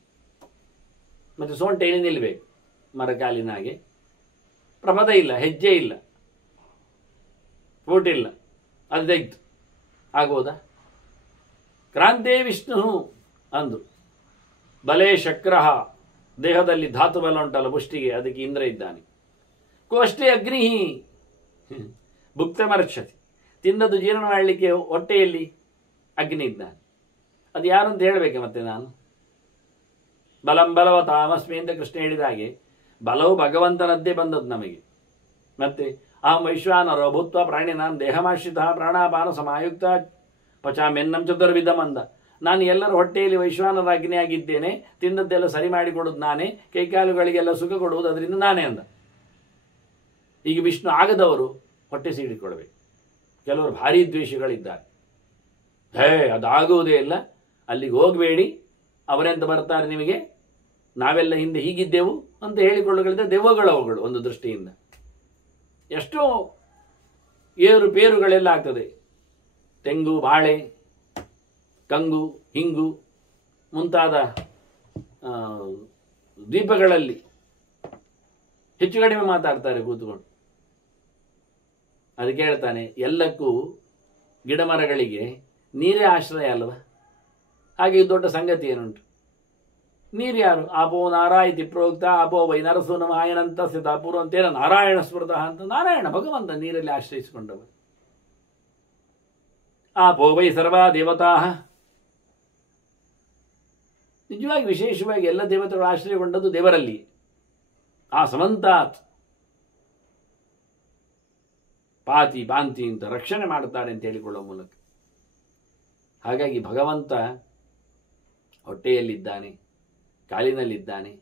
ಮತ್ತು ಸೊಂಟೆಯಲ್ಲಿ ನಿಲ್ಲಬೇಕು ಮರಕಾಲಿನ ಹಾಗೆ, ಪ್ರಪದ ಇಲ್ಲ, ಹೆಜ್ಜೆ ಇಲ್ಲ, ಫೂಟ್ ಇಲ್ಲ, ಅದು ತೆಗ್ದು ಆಗ್ಬೋದಾ? ಕ್ರಾಂತೇ ವಿಷ್ಣು ಅಂದು ಬಲೇ ಶಕ್ರಃ, ದೇಹದಲ್ಲಿ ಧಾತು ಬಲ ಉಂಟಲ್ಲ ಪುಷ್ಟಿಗೆ, ಅದಕ್ಕೆ ಇಂದ್ರ ಇದ್ದಾನೆ. ಕೋಷ್ಟೇ ಅಗ್ನಿ ಭುಕ್ತ ಮರಕ್ಷತಿ, ತಿನ್ನದು ಜೀರ್ಣ ಮಾಡಲಿಕ್ಕೆ ಹೊಟ್ಟೆಯಲ್ಲಿ ಅಗ್ನಿ ಇದ್ದಾನೆ. ಅದು ಯಾರು ಅಂತ ಹೇಳಬೇಕೆ ಮತ್ತೆ ನಾನು? ಬಲಂ ಬಲವತಾಮಸ್ಮಿ ಅಂತ ಕೃಷ್ಣ ಹೇಳಿದ ಹಾಗೆ ಬಲವು ಭಗವಂತನದ್ದೇ ಬಂದದ್ದು ನಮಗೆ. ಮತ್ತೆ ಅಹಂ ವೈಶ್ವಾನರೋ ಭೂತ್ವ ಪ್ರಾಣಿನಾಂ ದೇಹಮಾಶ್ರಿತ ಪ್ರಾಣಾಪಾನ ಸಮಾಯುಕ್ತ ಪಚಾಮೆನ್ನಂ ಚತುರ್ವಿಧಂ ಅಂದ. ನಾನು ಎಲ್ಲರ ಹೊಟ್ಟೆಯಲ್ಲಿ ವೈಶ್ವಾನರ ಅಗ್ನಿಯಾಗಿದ್ದೇನೆ, ತಿಂದದ್ದೆಲ್ಲ ಸರಿ ಮಾಡಿಕೊಡುವುದು ನಾನೇ, ಕೈಕಾಲುಗಳಿಗೆಲ್ಲ ಸುಖ ಕೊಡುವುದು ಅದರಿಂದ ನಾನೇ ಅಂದ. ಈಗ ವಿಷ್ಣು ಆಗದವರು ಹೊಟ್ಟೆ ಸೀಡಿಕೊಳ್ಬೇಕು. ಕೆಲವರು ಭಾರಿ ದ್ವೇಷಗಳಿದ್ದಾರೆ, ಅದಾಗುವುದೇ ಇಲ್ಲ, ಅಲ್ಲಿಗೆ ಹೋಗಬೇಡಿ, ಅವರೆಂತ ಬರ್ತಾರೆ ನಿಮಗೆ, ನಾವೆಲ್ಲ ಹಿಂದೆ ಹೀಗಿದ್ದೆವು ಅಂತ ಹೇಳಿಕೊಳ್ಳುಗಳಿದ್ದ ದೆವ್ವಗಳವುಗಳು. ಒಂದು ದೃಷ್ಟಿಯಿಂದ ಎಷ್ಟೋ ಏರು ಪೇರುಗಳೆಲ್ಲ ಆಗ್ತದೆ. ತೆಂಗು, ಬಾಳೆ, ಕಂಗು, ಹಿಂಗು ಮುಂತಾದ ದ್ವೀಪಗಳಲ್ಲಿ ಹೆಚ್ಚು ಕಡಿಮೆ ಮಾತಾಡ್ತಾರೆ ಕೂತ್ಕೊಂಡು. ಅದಕ್ಕೆ ಹೇಳ್ತಾನೆ, ಎಲ್ಲಕ್ಕೂ ಗಿಡ ಮರಗಳಿಗೆ ನೀರೇ ಆಶ್ರಯ ಅಲ್ವಾ? ಹಾಗೆ ದೊಡ್ಡ ಸಂಗತಿ ಏನುಂಟು? ನೀರು ಯಾರು? ಆಪೋ ನಾರಾಯತಿ ಪ್ರೋಕ್ತ ಆಪೋ ವೈ ನರಸು ನಮ ಆಯನಂತ ಸ್ಥಿತಾಪೂರ್ವ ಅಂತೇನ ನಾರಾಯಣ ಸ್ಮೃತಃ ಅಂತ. ನಾರಾಯಣ ಭಗವಂತ ನೀರಲ್ಲಿ ಆಶ್ರಯಿಸಿಕೊಂಡವ. ಆಪೋ ವೈ ಸರ್ವ ದೇವತಾ, ನಿಜವಾಗಿ ವಿಶೇಷವಾಗಿ ಎಲ್ಲ ದೇವತೆಗಳು ಆಶ್ರಯಗೊಂಡದ್ದು ದೇವರಲ್ಲಿ. ಆ ಸಮಂತಾತ್ ಪಾತಿ ಪಾಂತಿ ಅಂತ ರಕ್ಷಣೆ ಮಾಡುತ್ತಾರೆ ಅಂತ ಹೇಳಿಕೊಳ್ಳುವ ಮೂಲಕ. ಹಾಗಾಗಿ ಭಗವಂತ ಹೊಟ್ಟೆಯಲ್ಲಿದ್ದಾನೆ, ಕಾಲಿನಲ್ಲಿದ್ದಾನೆ,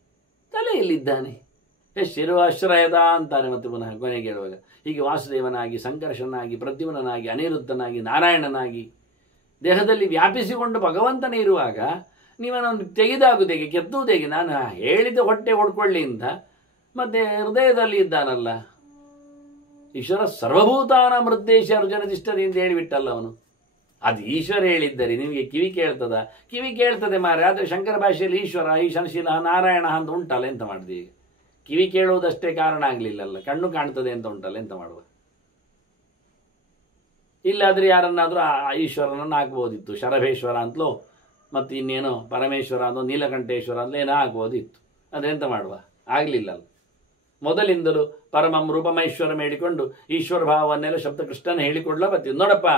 ತಲೆಯಲ್ಲಿದ್ದಾನೆ. ಶಿರೋಶ್ರಯದ ಅಂತಾನೆ ಮತ್ತೆ ಪುನಃ ಕೊನೆಗೆ ಹೇಳುವಾಗ. ಹೀಗೆ ವಾಸುದೇವನಾಗಿ, ಸಂಕರ್ಷನಾಗಿ, ಪ್ರದ್ಯುಮ್ನಾಗಿ, ಅನಿರುದ್ಧನಾಗಿ, ನಾರಾಯಣನಾಗಿ ದೇಹದಲ್ಲಿ ವ್ಯಾಪಿಸಿಕೊಂಡು ಭಗವಂತನೇ ಇರುವಾಗ ನೀವನನ್ನು ತೆಗೆದಾಗುವುದೇಗೆ, ಕೆತ್ತುವುದೇಗೆ? ನಾನು ಹೇಳಿದ ಹೊಟ್ಟೆ ಹೊಡ್ಕೊಳ್ಳಿ ಅಂತ ಮತ್ತೆ ಹೃದಯದಲ್ಲಿ ಇದ್ದಾನಲ್ಲ ಈಶ್ವರ. ಸರ್ವಭೂತಾನ ಮೃದ್ದೇಶ ಅರ್ಜುನದಿಷ್ಟದೆ ಅಂತ ಹೇಳಿಬಿಟ್ಟಲ್ಲ ಅವನು. ಅದು ಈಶ್ವರ ಹೇಳಿದ್ದರೆ ನಿಮಗೆ ಕಿವಿ ಕೇಳ್ತದ? ಕಿವಿ ಕೇಳ್ತದೆ ಮಾರೆ. ಆದರೆ ಶಂಕರ ಭಾಷೆಯಲ್ಲಿ ಈಶ್ವರ, ಈಶನಶೀಲ, ನಾರಾಯಣ ಅಂತ ಉಂಟಲ್ಲ, ಎಂತ ಮಾಡಿದೆ ಈಗ? ಕಿವಿ ಕೇಳುವುದಷ್ಟೇ ಕಾರಣ ಆಗಲಿಲ್ಲಲ್ಲ, ಕಣ್ಣು ಕಾಣ್ತದೆ ಅಂತ ಉಂಟಲ್ಲ, ಎಂತ ಮಾಡುವ? ಇಲ್ಲಾದರೆ ಯಾರನ್ನಾದರೂ ಈಶ್ವರನನ್ನು ಹಾಕ್ಬೋದಿತ್ತು, ಶರಭೇಶ್ವರ ಅಂತಲೋ ಮತ್ತು ಇನ್ನೇನೋ ಪರಮೇಶ್ವರ ಅಂತೋ ನೀಲಕಂಠೇಶ್ವರ ಅಂತಲೋ ಏನೋ ಆಗ್ಬೋದಿತ್ತು. ಅದೆಂತ ಮಾಡುವ? ಆಗಲಿಲ್ಲಲ್ಲ. ಮೊದಲಿಂದಲೂ ಪರಮಂ ರೂಪಮೈಶ್ವರ ಹೇಳಿಕೊಂಡು ಈಶ್ವರ ಭಾವವನ್ನೆಲ್ಲ ಶಬ್ದ ಕೃಷ್ಣನ ಹೇಳಿಕೊಡ್ಲ ಬರ್ತಿದ್ದು. ನೋಡಪ್ಪ,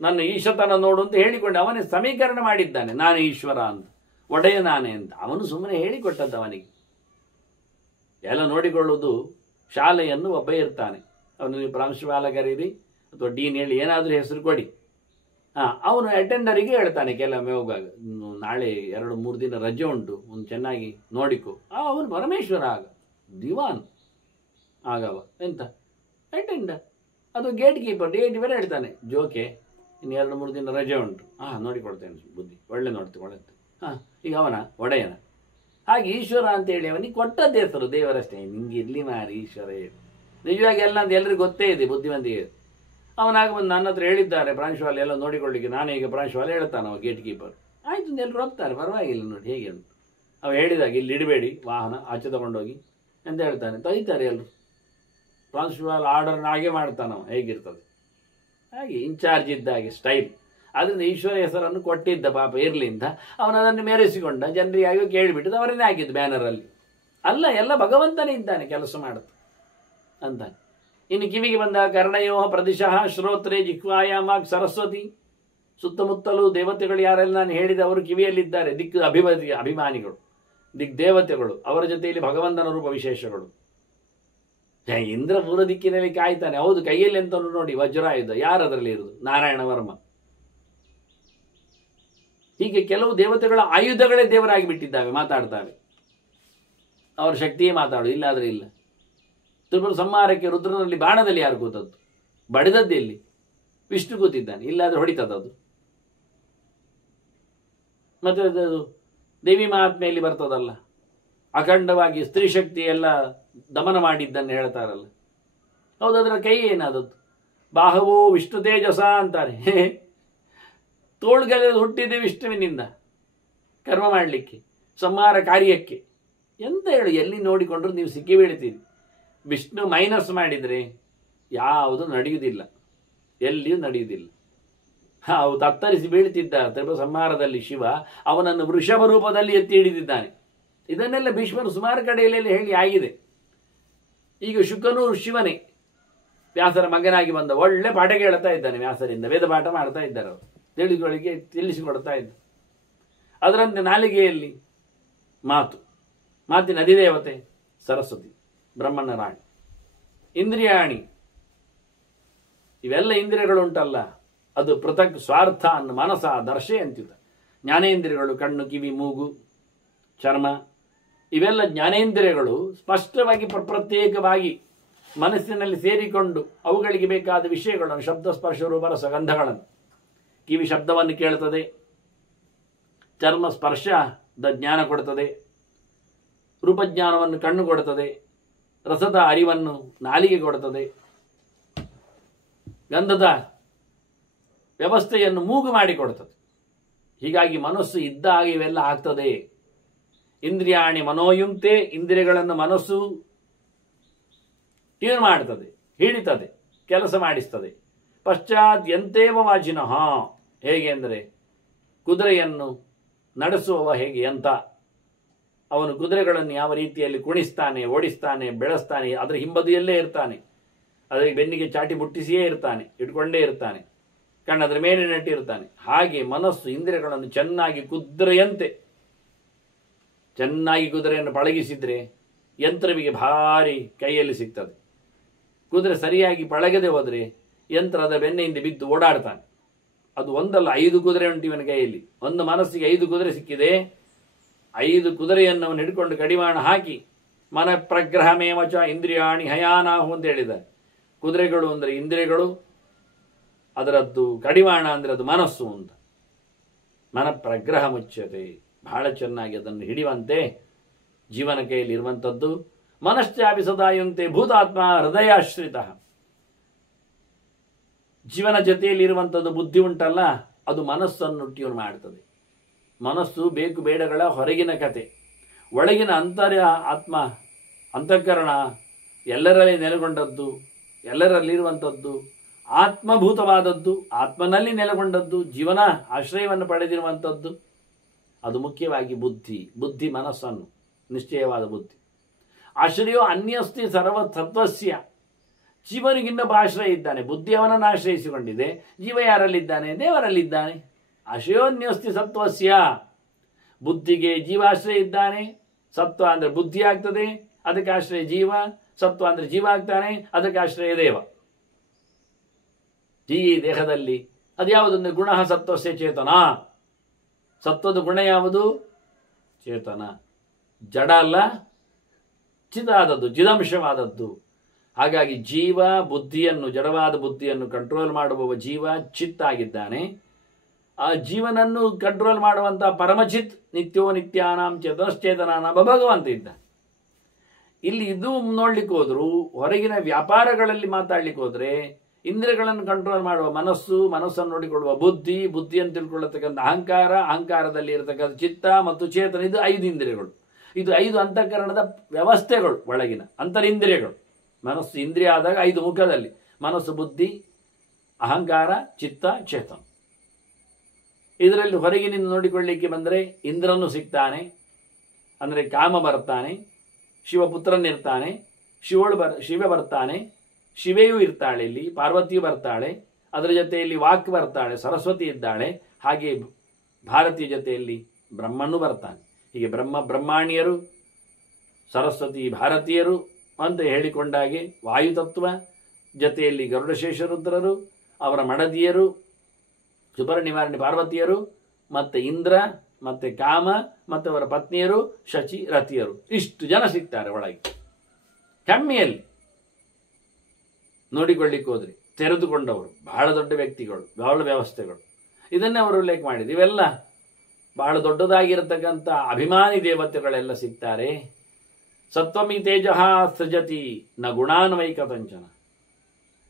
ನನ್ನ ಈಶತನ ನೋಡು ಅಂತ ಹೇಳಿಕೊಂಡು ಅವನೇ ಸಮೀಕರಣ ಮಾಡಿದ್ದಾನೆ, ನಾನು ಈಶ್ವರ ಅಂತ, ಒಡೆಯ ನಾನೇ ಅಂತ. ಅವನು ಸುಮ್ಮನೆ ಹೇಳಿಕೊಟ್ಟದ್ದು ಅವನಿಗೆ. ಎಲ್ಲ ನೋಡಿಕೊಳ್ಳುವುದು ಶಾಲೆಯನ್ನು ಒಬ್ಬ ಇರ್ತಾನೆ, ಅವನು ನೀವು ಪ್ರಾಂಶುಪಾಲ ಕರೀರಿ ಅಥವಾ ಡೀನ್ ಹೇಳಿ ಏನಾದರೂ ಹೆಸರು ಕೊಡಿ. ಅವನು ಅಟೆಂಡರಿಗೆ ಹೇಳ್ತಾನೆ ಕೆಲವೊಮ್ಮೆ ಹೋಗುವಾಗ, ನಾಳೆ 2-3 ದಿನ ರಜೆ ಉಂಟು, ಒಂದು ಚೆನ್ನಾಗಿ ನೋಡಿಕೊ. ಅವನು ಪರಮೇಶ್ವರ, ಆಗ ದಿವಾನ್ ಆಗವ ಎಂತ ಅಟೆಂಡರ್, ಅದು ಗೇಟ್ ಕೀಪರ್ ಹೇಳ್ತಾನೆ, ಜೋಕೆ ಇನ್ನು 2-3 ದಿನ ರಜೆ ಉಂಟು, ನೋಡಿಕೊಡ್ತೇನೆ, ಬುದ್ಧಿ ಒಳ್ಳೆ ನೋಡ್ತೇನೆ. ಈಗ ಅವನ ಒಡೆಯನ. ಹಾಗೆ ಈಶ್ವರ ಅಂತೇಳಿ ಅವನಿಗೆ ಕೊಟ್ಟದ್ದು ಹೆಸರು ದೇವರಷ್ಟೇ. ನಿಂಗೆ ಇರ್ಲಿ ಮಾರಿ ಈಶ್ವರ ಹೇಳಿ. ನಿಜವಾಗಿ ಎಲ್ಲ ಅಂತ ಎಲ್ರಿಗೂ ಗೊತ್ತೇ ಇದೆ, ಬುದ್ಧಿವಂತಿಗೆ. ಅವನಾಗ ಬಂದು ನನ್ನ ಹತ್ರ ಹೇಳಿದ್ದಾರೆ ಪ್ರಾಂಶುಪಾಲ ಎಲ್ಲ ನೋಡಿಕೊಳ್ಳಿಕ್ಕೆ. ನಾನೇ ಈಗ ಪ್ರಾಂಶುಪಾಲ ಹೇಳ್ತಾನೆ, ಅವ ಗೇಟ್ ಕೀಪರ್. ಆಯ್ತು ಎಲ್ಲರೂ ಹೋಗ್ತಾರೆ, ಪರವಾಗಿಲ್ಲ ನೋಡಿ ಹೇಗೆ ಅಂತ. ಅವ ಹೇಳಿದಾಗ ಇಲ್ಲಿ ಇಡಬೇಡಿ ವಾಹನ, ಆಚೆ ತಗೊಂಡೋಗಿ ಅಂತ ಹೇಳ್ತಾನೆ. ತೊಯ್ತಾರೆ ಎಲ್ಲರೂ. ಪ್ರಾಂಶುಪಾಲ ಆರ್ಡರ್ನ ಹಾಗೆ ಮಾಡ್ತಾನವ, ಹೇಗಿರ್ತದೆ ಹಾಗೆ ಇನ್ಚಾರ್ಜ್ ಇದ್ದ ಹಾಗೆ ಸ್ಟೈಲ್. ಅದರಿಂದ ಈಶ್ವರ ಹೆಸರನ್ನು ಕೊಟ್ಟಿದ್ದ ಪಾಪ ಇರಲಿ ಅಂತ ಅವನದನ್ನು ಮೆರೆಸಿಕೊಂಡ. ಜನರಿಗೆ ಆಗಿ ಕೇಳಿಬಿಟ್ಟು ಅವರನ್ನೇ ಹಾಕಿದ್ದು ಬ್ಯಾನರಲ್ಲಿ. ಅಲ್ಲ, ಎಲ್ಲ ಭಗವಂತನೇ ಇದ್ದಾನೆ ಕೆಲಸ ಮಾಡುತ್ತೆ ಅಂತ. ಇನ್ನು ಕಿವಿಗೆ ಬಂದ ಕರ್ಣಯೋ ಪ್ರದಿಶಃ ಶ್ರೋತ್ರೆ ಜಿಹ್ವಾಯಾಮಾಗ್ ಸರಸ್ವತಿ. ಸುತ್ತಮುತ್ತಲೂ ದೇವತೆಗಳು ಯಾರೆಲ್ಲ ನಾನು ಹೇಳಿದ ಅವರು ಕಿವಿಯಲ್ಲಿದ್ದಾರೆ. ಅಭಿಮಾನಿಗಳು, ದಿಗ್ದೇವತೆಗಳು, ಅವರ ಜೊತೆಯಲ್ಲಿ ಭಗವಂತನ ರೂಪ ವಿಶೇಷಗಳು. ಇಂದ್ರ ಪೂರ್ವ ದಿಕ್ಕಿನಲ್ಲಿ ಕಾಯ್ತಾನೆ. ಹೌದು, ಕೈಯಲ್ಲಿ ಎಂತ ನೋಡಿ ವಜ್ರಾಯುಧ. ಯಾರದರಲ್ಲಿ ಇರುವುದು? ನಾರಾಯಣ ವರ್ಮ. ಹೀಗೆ ಕೆಲವು ದೇವತೆಗಳ ಆಯುಧಗಳೇ ದೇವರಾಗಿ ಬಿಟ್ಟಿದ್ದಾವೆ, ಮಾತಾಡ್ತಾವೆ. ಅವರ ಶಕ್ತಿಯೇ ಮಾತಾಡು, ಇಲ್ಲಾದ್ರೆ ಇಲ್ಲ. ತ್ರಿಪುರ ಸಂಹಾರಕ್ಕೆ ರುದ್ರನಲ್ಲಿ ಬಾಣದಲ್ಲಿ ಯಾರು ಕೂತದ್ದು? ಬಡಿದದ್ದು ಎಲ್ಲಿ? ವಿಷ್ಣು ಕೂತಿದ್ದಾನೆ, ಇಲ್ಲಾದ್ರೆ ಹೊಡಿತದ್ದು. ಮತ್ತೆ ಅದು ದೇವಿ ಮಹಾತ್ಮೆಯಲ್ಲಿ ಬರ್ತದಲ್ಲ, ಅಖಂಡವಾಗಿ ಸ್ತ್ರೀ ಶಕ್ತಿ ಎಲ್ಲ ದಮನ ಮಾಡಿದ್ದನ್ನು ಹೇಳ್ತಾರಲ್ಲ. ಹೌದು, ಅದರ ಕೈ ಏನಾದದ್ದು? ಬಾಹವೋ ವಿಷ್ಣು ತೇಜಸ ಅಂತಾರೆ. ತೋಳ್ಗಲ್ಲಿ ಹುಟ್ಟಿದೆ ವಿಷ್ಣುವಿನಿಂದ ಕರ್ಮ ಮಾಡಲಿಕ್ಕೆ, ಸಂಹಾರ ಕಾರ್ಯಕ್ಕೆ. ಎಂತ ಹೇಳು, ಎಲ್ಲಿ ನೋಡಿಕೊಂಡ್ರು ನೀವು ಸಿಕ್ಕಿ ಬೀಳ್ತೀರಿ. ವಿಷ್ಣು ಮೈನಸ್ ಮಾಡಿದರೆ ಯಾವುದು ನಡೆಯುವುದಿಲ್ಲ, ಎಲ್ಲಿಯೂ ನಡೆಯುವುದಿಲ್ಲ. ಅವು ತತ್ತರಿಸಿ ಬೀಳ್ತಿದ್ದ ತ್ರಿಪ ಸಂಹಾರದಲ್ಲಿ ಶಿವ ಅವನನ್ನು ವೃಷಭ ರೂಪದಲ್ಲಿ ಎತ್ತಿ ಹಿಡಿದಿದ್ದಾನೆ. ಇದನ್ನೆಲ್ಲ ಭೀಷ್ಮರು ಸುಮಾರು ಕಡೆಯಲ್ಲಿ ಹೇಳಿ ಆಗಿದೆ. ಈಗ ಶುಕನು ಶಿವನೇ ವ್ಯಾಸರ ಮಗನಾಗಿ ಬಂದ, ಒಳ್ಳೆ ಪಾಠ ಕೇಳ್ತಾ ಇದ್ದಾನೆ ವ್ಯಾಸರಿಂದ, ವೇದ ಪಾಠ ಮಾಡ್ತಾ ಇದ್ದಾರೆ ಅವರು, ತಿಳಿಸಿಕೊಡ್ತಾ ಇದ್ದ. ಅದರಂತೆ ನಾಲಿಗೆಯಲ್ಲಿ ಮಾತಿನ ಅಧಿದೇವತೆ ಸರಸ್ವತಿ, ಬ್ರಹ್ಮಣ್ಣ ರಾಣಿ. ಇಂದ್ರಿಯಾಣಿ, ಇವೆಲ್ಲ ಇಂದ್ರಿಯಗಳು ಉಂಟಲ್ಲ, ಅದು ಪೃಥಕ್ ಸ್ವಾರ್ಥ ಅನ್ನು ಮನಸ ದರ್ಶೆ ಅಂತಿದೆ. ಜ್ಞಾನೇಂದ್ರಿಯಗಳು ಕಣ್ಣು, ಕಿವಿ, ಮೂಗು, ಚರ್ಮ, ಇವೆಲ್ಲ ಜ್ಞಾನೇಂದ್ರಿಯಗಳು ಸ್ಪಷ್ಟವಾಗಿ ಪ್ರತ್ಯೇಕವಾಗಿ ಮನಸ್ಸಿನಲ್ಲಿ ಸೇರಿಕೊಂಡು ಅವುಗಳಿಗೆ ಬೇಕಾದ ವಿಷಯಗಳನ್ನು, ಶಬ್ದ, ಸ್ಪರ್ಶ, ರೂಪ, ರಸ, ಗಂಧಗಳನ್ನು, ಕಿವಿ ಶಬ್ದವನ್ನು ಕೇಳುತ್ತದೆ, ಚರ್ಮ ಸ್ಪರ್ಶದ ಜ್ಞಾನ ಕೊಡುತ್ತದೆ, ರೂಪಜ್ಞಾನವನ್ನು ಕಣ್ಣು ಕೊಡುತ್ತದೆ, ರಸದ ಅರಿವನ್ನು ನಾಲಿಗೆ ಕೊಡುತ್ತದೆ, ಗಂಧದ ವ್ಯವಸ್ಥೆಯನ್ನು ಮೂಗು ಮಾಡಿಕೊಡುತ್ತದೆ. ಹೀಗಾಗಿ ಮನಸ್ಸು ಇದ್ದಾಗ ಇವೆಲ್ಲ ಆಗ್ತದೆ. ಇಂದ್ರಿಯಾಣಿ ಮನೋಯುಂಕ್ತೆ, ಇಂದ್ರಿಯಗಳನ್ನು ಮನಸ್ಸು ಟ್ಯೂನ್ ಮಾಡ್ತದೆ, ಹಿಡಿತದೆ, ಕೆಲಸ ಮಾಡಿಸ್ತದೆ. ಪಶ್ಚಾತ್ ಯಂತೇವ ವಾಜಿನಃ, ಹೇಗೆ ಅಂದರೆ ಕುದುರೆಯನ್ನು ನಡೆಸುವವ ಹೇಗೆ ಯಂತ, ಅವನು ಕುದುರೆಗಳನ್ನು ಯಾವ ರೀತಿಯಲ್ಲಿ ಕುಣಿಸ್ತಾನೆ, ಓಡಿಸ್ತಾನೆ, ಬೆಳೆಸ್ತಾನೆ, ಅದರ ಹಿಂಬದಿಯಲ್ಲೇ ಇರ್ತಾನೆ, ಅದಕ್ಕೆ ಬೆನ್ನಿಗೆ ಚಾಟಿ ಮುಟ್ಟಿಸಿಯೇ ಇರ್ತಾನೆ, ಇಟ್ಕೊಂಡೇ ಇರ್ತಾನೆ, ಕಣ್ಣು ಅದರ ಮೇಲೆ ನೆಟ್ಟಿರ್ತಾನೆ. ಹಾಗೆ ಮನಸ್ಸು ಇಂದ್ರಿಯಗಳನ್ನು ಚೆನ್ನಾಗಿ ಕುದುರೆಯಂತೆ ಚೆನ್ನಾಗಿ ಕುದುರೆಯನ್ನು ಪಳಗಿಸಿದ್ರೆ ಯಂತ್ರವಿಗೆ ಭಾರಿ ಕೈಯಲ್ಲಿ ಸಿಗ್ತದೆ. ಕುದುರೆ ಸರಿಯಾಗಿ ಪಳಗದೆ ಹೋದರೆ ಯಂತ್ರದ ಬೆನ್ನೆಯಿಂದ ಬಿದ್ದು ಓಡಾಡ್ತಾನೆ. ಅದು ಒಂದಲ್ಲ, 5 ಕುದುರೆ ಉಂಟು ಇವನ ಕೈಯಲ್ಲಿ. ಒಂದು ಮನಸ್ಸಿಗೆ 5 ಕುದುರೆ ಸಿಕ್ಕಿದೆ. 5 ಕುದುರೆಯನ್ನು ಅವನು ಹಿಡ್ಕೊಂಡು ಕಡಿವಾಣ ಹಾಕಿ ಮನಃಪ್ರಗ್ರಹಮೇವಚ ಇಂದ್ರಿಯಾಣಿ ಹಯಾನಾಹು ಅಂತ ಹೇಳಿದ್ದಾರೆ. ಕುದುರೆಗಳು ಅಂದರೆ ಇಂದ್ರಿಯಗಳು, ಅದರದ್ದು ಕಡಿವಾಣ ಅಂದರೆ ಅದು ಮನಸ್ಸು ಅಂತ. ಮನಃಪ್ರಗ್ರಹ ಮುಚ್ಯತೆ, ಬಹಳ ಚೆನ್ನಾಗಿ ಅದನ್ನು ಹಿಡಿಯುವಂತೆ ಜೀವನ ಕೈಯಲ್ಲಿ ಇರುವಂಥದ್ದು. ಮನಶ್ಚಾಪಿ ಸದಾಯುಂತೆ ಭೂತಾತ್ಮ ಹೃದಯಾಶ್ರಿತ, ಜೀವನ ಜೊತೆಯಲ್ಲಿ ಇರುವಂಥದ್ದು ಬುದ್ಧಿ ಉಂಟಲ್ಲ, ಅದು ಮನಸ್ಸನ್ನು ಟ್ಯೂನ್ ಮಾಡ್ತದೆ. ಮನಸ್ಸು ಬೇಕು ಬೇಡಗಳ ಹೊರಗಿನ ಕತೆ, ಒಳಗಿನ ಆತ್ಮ ಅಂತಃಕರಣ ಎಲ್ಲರಲ್ಲಿ ನೆಲೆಗೊಂಡದ್ದು, ಎಲ್ಲರಲ್ಲಿರುವಂಥದ್ದು, ಆತ್ಮಭೂತವಾದದ್ದು, ಆತ್ಮನಲ್ಲಿ ನೆಲೆಗೊಂಡದ್ದು, ಜೀವನ ಆಶ್ರಯವನ್ನು ಪಡೆದಿರುವಂಥದ್ದು, ಅದು ಮುಖ್ಯವಾಗಿ ಬುದ್ಧಿ ಮನಸ್ಸನ್ನು, ನಿಶ್ಚಯವಾದ ಬುದ್ಧಿ. ಆಶ್ರಯೋ ಅನ್ಯಸ್ತಿ ಸರ್ವ ತತ್ವಸ್ಯ, ಜೀವನಿಗೆ ಇನ್ನೊಬ್ಬ ಆಶ್ರಯ ಇದ್ದಾನೆ, ಬುದ್ಧಿ ಅವನನ್ನು ಆಶ್ರಯಿಸಿಕೊಂಡಿದೆ. ಜೀವ ಯಾರಲ್ಲಿದ್ದಾನೆ? ದೇವರಲ್ಲಿದ್ದಾನೆ. ಆಶ್ರಯೋನ್ಯಸ್ತಿ ಸತ್ವಸ್ಯ, ಬುದ್ಧಿಗೆ ಜೀವ ಆಶ್ರಯ ಇದ್ದಾನೆ. ಸತ್ವ ಅಂದರೆ ಬುದ್ಧಿ ಆಗ್ತದೆ, ಅದಕ್ಕೆ ಆಶ್ರಯ ಜೀವ. ಸತ್ವ ಅಂದರೆ ಜೀವ ಆಗ್ತಾನೆ, ಅದಕ್ಕೆ ಆಶ್ರಯ ದೇವ. ಈ ದೇಹದಲ್ಲಿ ಅದು ಯಾವುದಂದ್ರೆ ಗುಣ ಸತ್ವಸ್ಯ ಚೇತನ. ಸತ್ವದ ಗುಣ ಯಾವುದು? ಚೇತನ, ಜಡ ಅಲ್ಲ, ಚಿದಾದದ್ದು, ಚಿದಂಶವಾದದ್ದು. ಹಾಗಾಗಿ ಜೀವ ಬುದ್ಧಿಯನ್ನು, ಜಡವಾದ ಬುದ್ಧಿಯನ್ನು ಕಂಟ್ರೋಲ್ ಮಾಡುವವ ಜೀವ ಚಿತ್ ಆಗಿದ್ದಾನೆ. ಆ ಜೀವನನ್ನು ಕಂಟ್ರೋಲ್ ಮಾಡುವಂತಹ ಪರಮಚಿತ್ ನಿತ್ಯೋ ನಿತ್ಯಾನಾಂ ಚೇತನಶ್ಚೇತನಾನ ಭಗವಂತ ಇದ್ದಾನೆ. ಇಲ್ಲಿ ಇದು ನೋಡ್ಲಿಕ್ಕೆ ಹೋದ್ರು, ಹೊರಗಿನ ವ್ಯಾಪಾರಗಳಲ್ಲಿ ಮಾತಾಡ್ಲಿಕ್ಕೆ ಹೋದ್ರೆ ಇಂದ್ರಿಯಗಳನ್ನು ಕಂಟ್ರೋಲ್ ಮಾಡುವ ಮನಸ್ಸನ್ನು ನೋಡಿಕೊಳ್ಳುವ ಬುದ್ಧಿಯನ್ನು ತಿಳ್ಕೊಳ್ಳತಕ್ಕಂಥ ಅಹಂಕಾರದಲ್ಲಿ ಇರತಕ್ಕಂಥ ಚಿತ್ತ ಮತ್ತು ಚೇತನ, ಇದು 5 ಇಂದ್ರಿಯಗಳು. ಇದು 5 ಅಂತಃಕರಣದ ವ್ಯವಸ್ಥೆಗಳು, ಒಳಗಿನ ಅಂತರಿಂದ್ರಿಯಗಳು. ಮನಸ್ಸು ಇಂದ್ರಿಯ ಆದಾಗ 5 ಮುಖದಲ್ಲಿ ಮನಸ್ಸು, ಬುದ್ಧಿ, ಅಹಂಕಾರ, ಚಿತ್ತ, ಚೇತನ. ಇದರಲ್ಲಿ ಹೊರಗಿನಿಂದ ನೋಡಿಕೊಳ್ಳಿಕ್ಕೆ ಬಂದರೆ ಇಂದ್ರನು ಸಿಗ್ತಾನೆ, ಅಂದರೆ ಕಾಮ ಬರ್ತಾನೆ, ಶಿವಪುತ್ರನಿರ್ತಾನೆ, ಶಿವ ಬರ್ತಾನೆ, ಶಿವೆಯೂ ಇರ್ತಾಳೆ, ಇಲ್ಲಿ ಪಾರ್ವತಿಯೂ ಬರ್ತಾಳೆ, ಅದರ ಜೊತೆಯಲ್ಲಿ ವಾಕ್ ಬರ್ತಾಳೆ, ಸರಸ್ವತಿ ಇದ್ದಾಳೆ. ಹಾಗೆ ಭಾರತೀಯ ಜೊತೆಯಲ್ಲಿ ಬ್ರಹ್ಮನೂ ಬರ್ತಾನೆ. ಹೀಗೆ ಬ್ರಹ್ಮಾಣಿಯರು, ಸರಸ್ವತಿ ಭಾರತೀಯರು ಅಂತ ಹೇಳಿಕೊಂಡಾಗೆ ವಾಯುತತ್ವ ಜೊತೆಯಲ್ಲಿ ಗರುಡಶೇಷರುದ್ರರು, ಅವರ ಮಡದಿಯರು, ಸುಪರ್ಣಿವಾರಣಿ ಪಾರ್ವತಿಯರು, ಮತ್ತೆ ಇಂದ್ರ, ಮತ್ತೆ ಕಾಮ, ಮತ್ತೆ ಅವರ ಪತ್ನಿಯರು ಶಚಿ, ರತಿಯರು. ಇಷ್ಟು ಜನ ಸಿಗ್ತಾರೆ ಒಳಗೆ. ಕಮ್ಮಿಯಲ್ಲಿ ನೋಡಿಕೊಳ್ಳಿಕ್ಕೆ ಹೋದ್ರೆ ತೆರೆದುಕೊಂಡವರು, ಬಹಳ ದೊಡ್ಡ ವ್ಯಕ್ತಿಗಳು, ಬಹಳ ವ್ಯವಸ್ಥೆಗಳು. ಇದನ್ನೇ ಅವರು ಉಲ್ಲೇಖ ಮಾಡಿದ್ರು. ಇವೆಲ್ಲ ಬಹಳ ದೊಡ್ಡದಾಗಿರತಕ್ಕಂಥ ಅಭಿಮಾನಿ ದೇವತೆಗಳೆಲ್ಲ ಸಿಗ್ತಾರೆ. ಸತ್ವಮಿ ತೇಜ ಸೃಜತಿ ನ ಗುಣಾನ್ವೈಕತಂಚನ.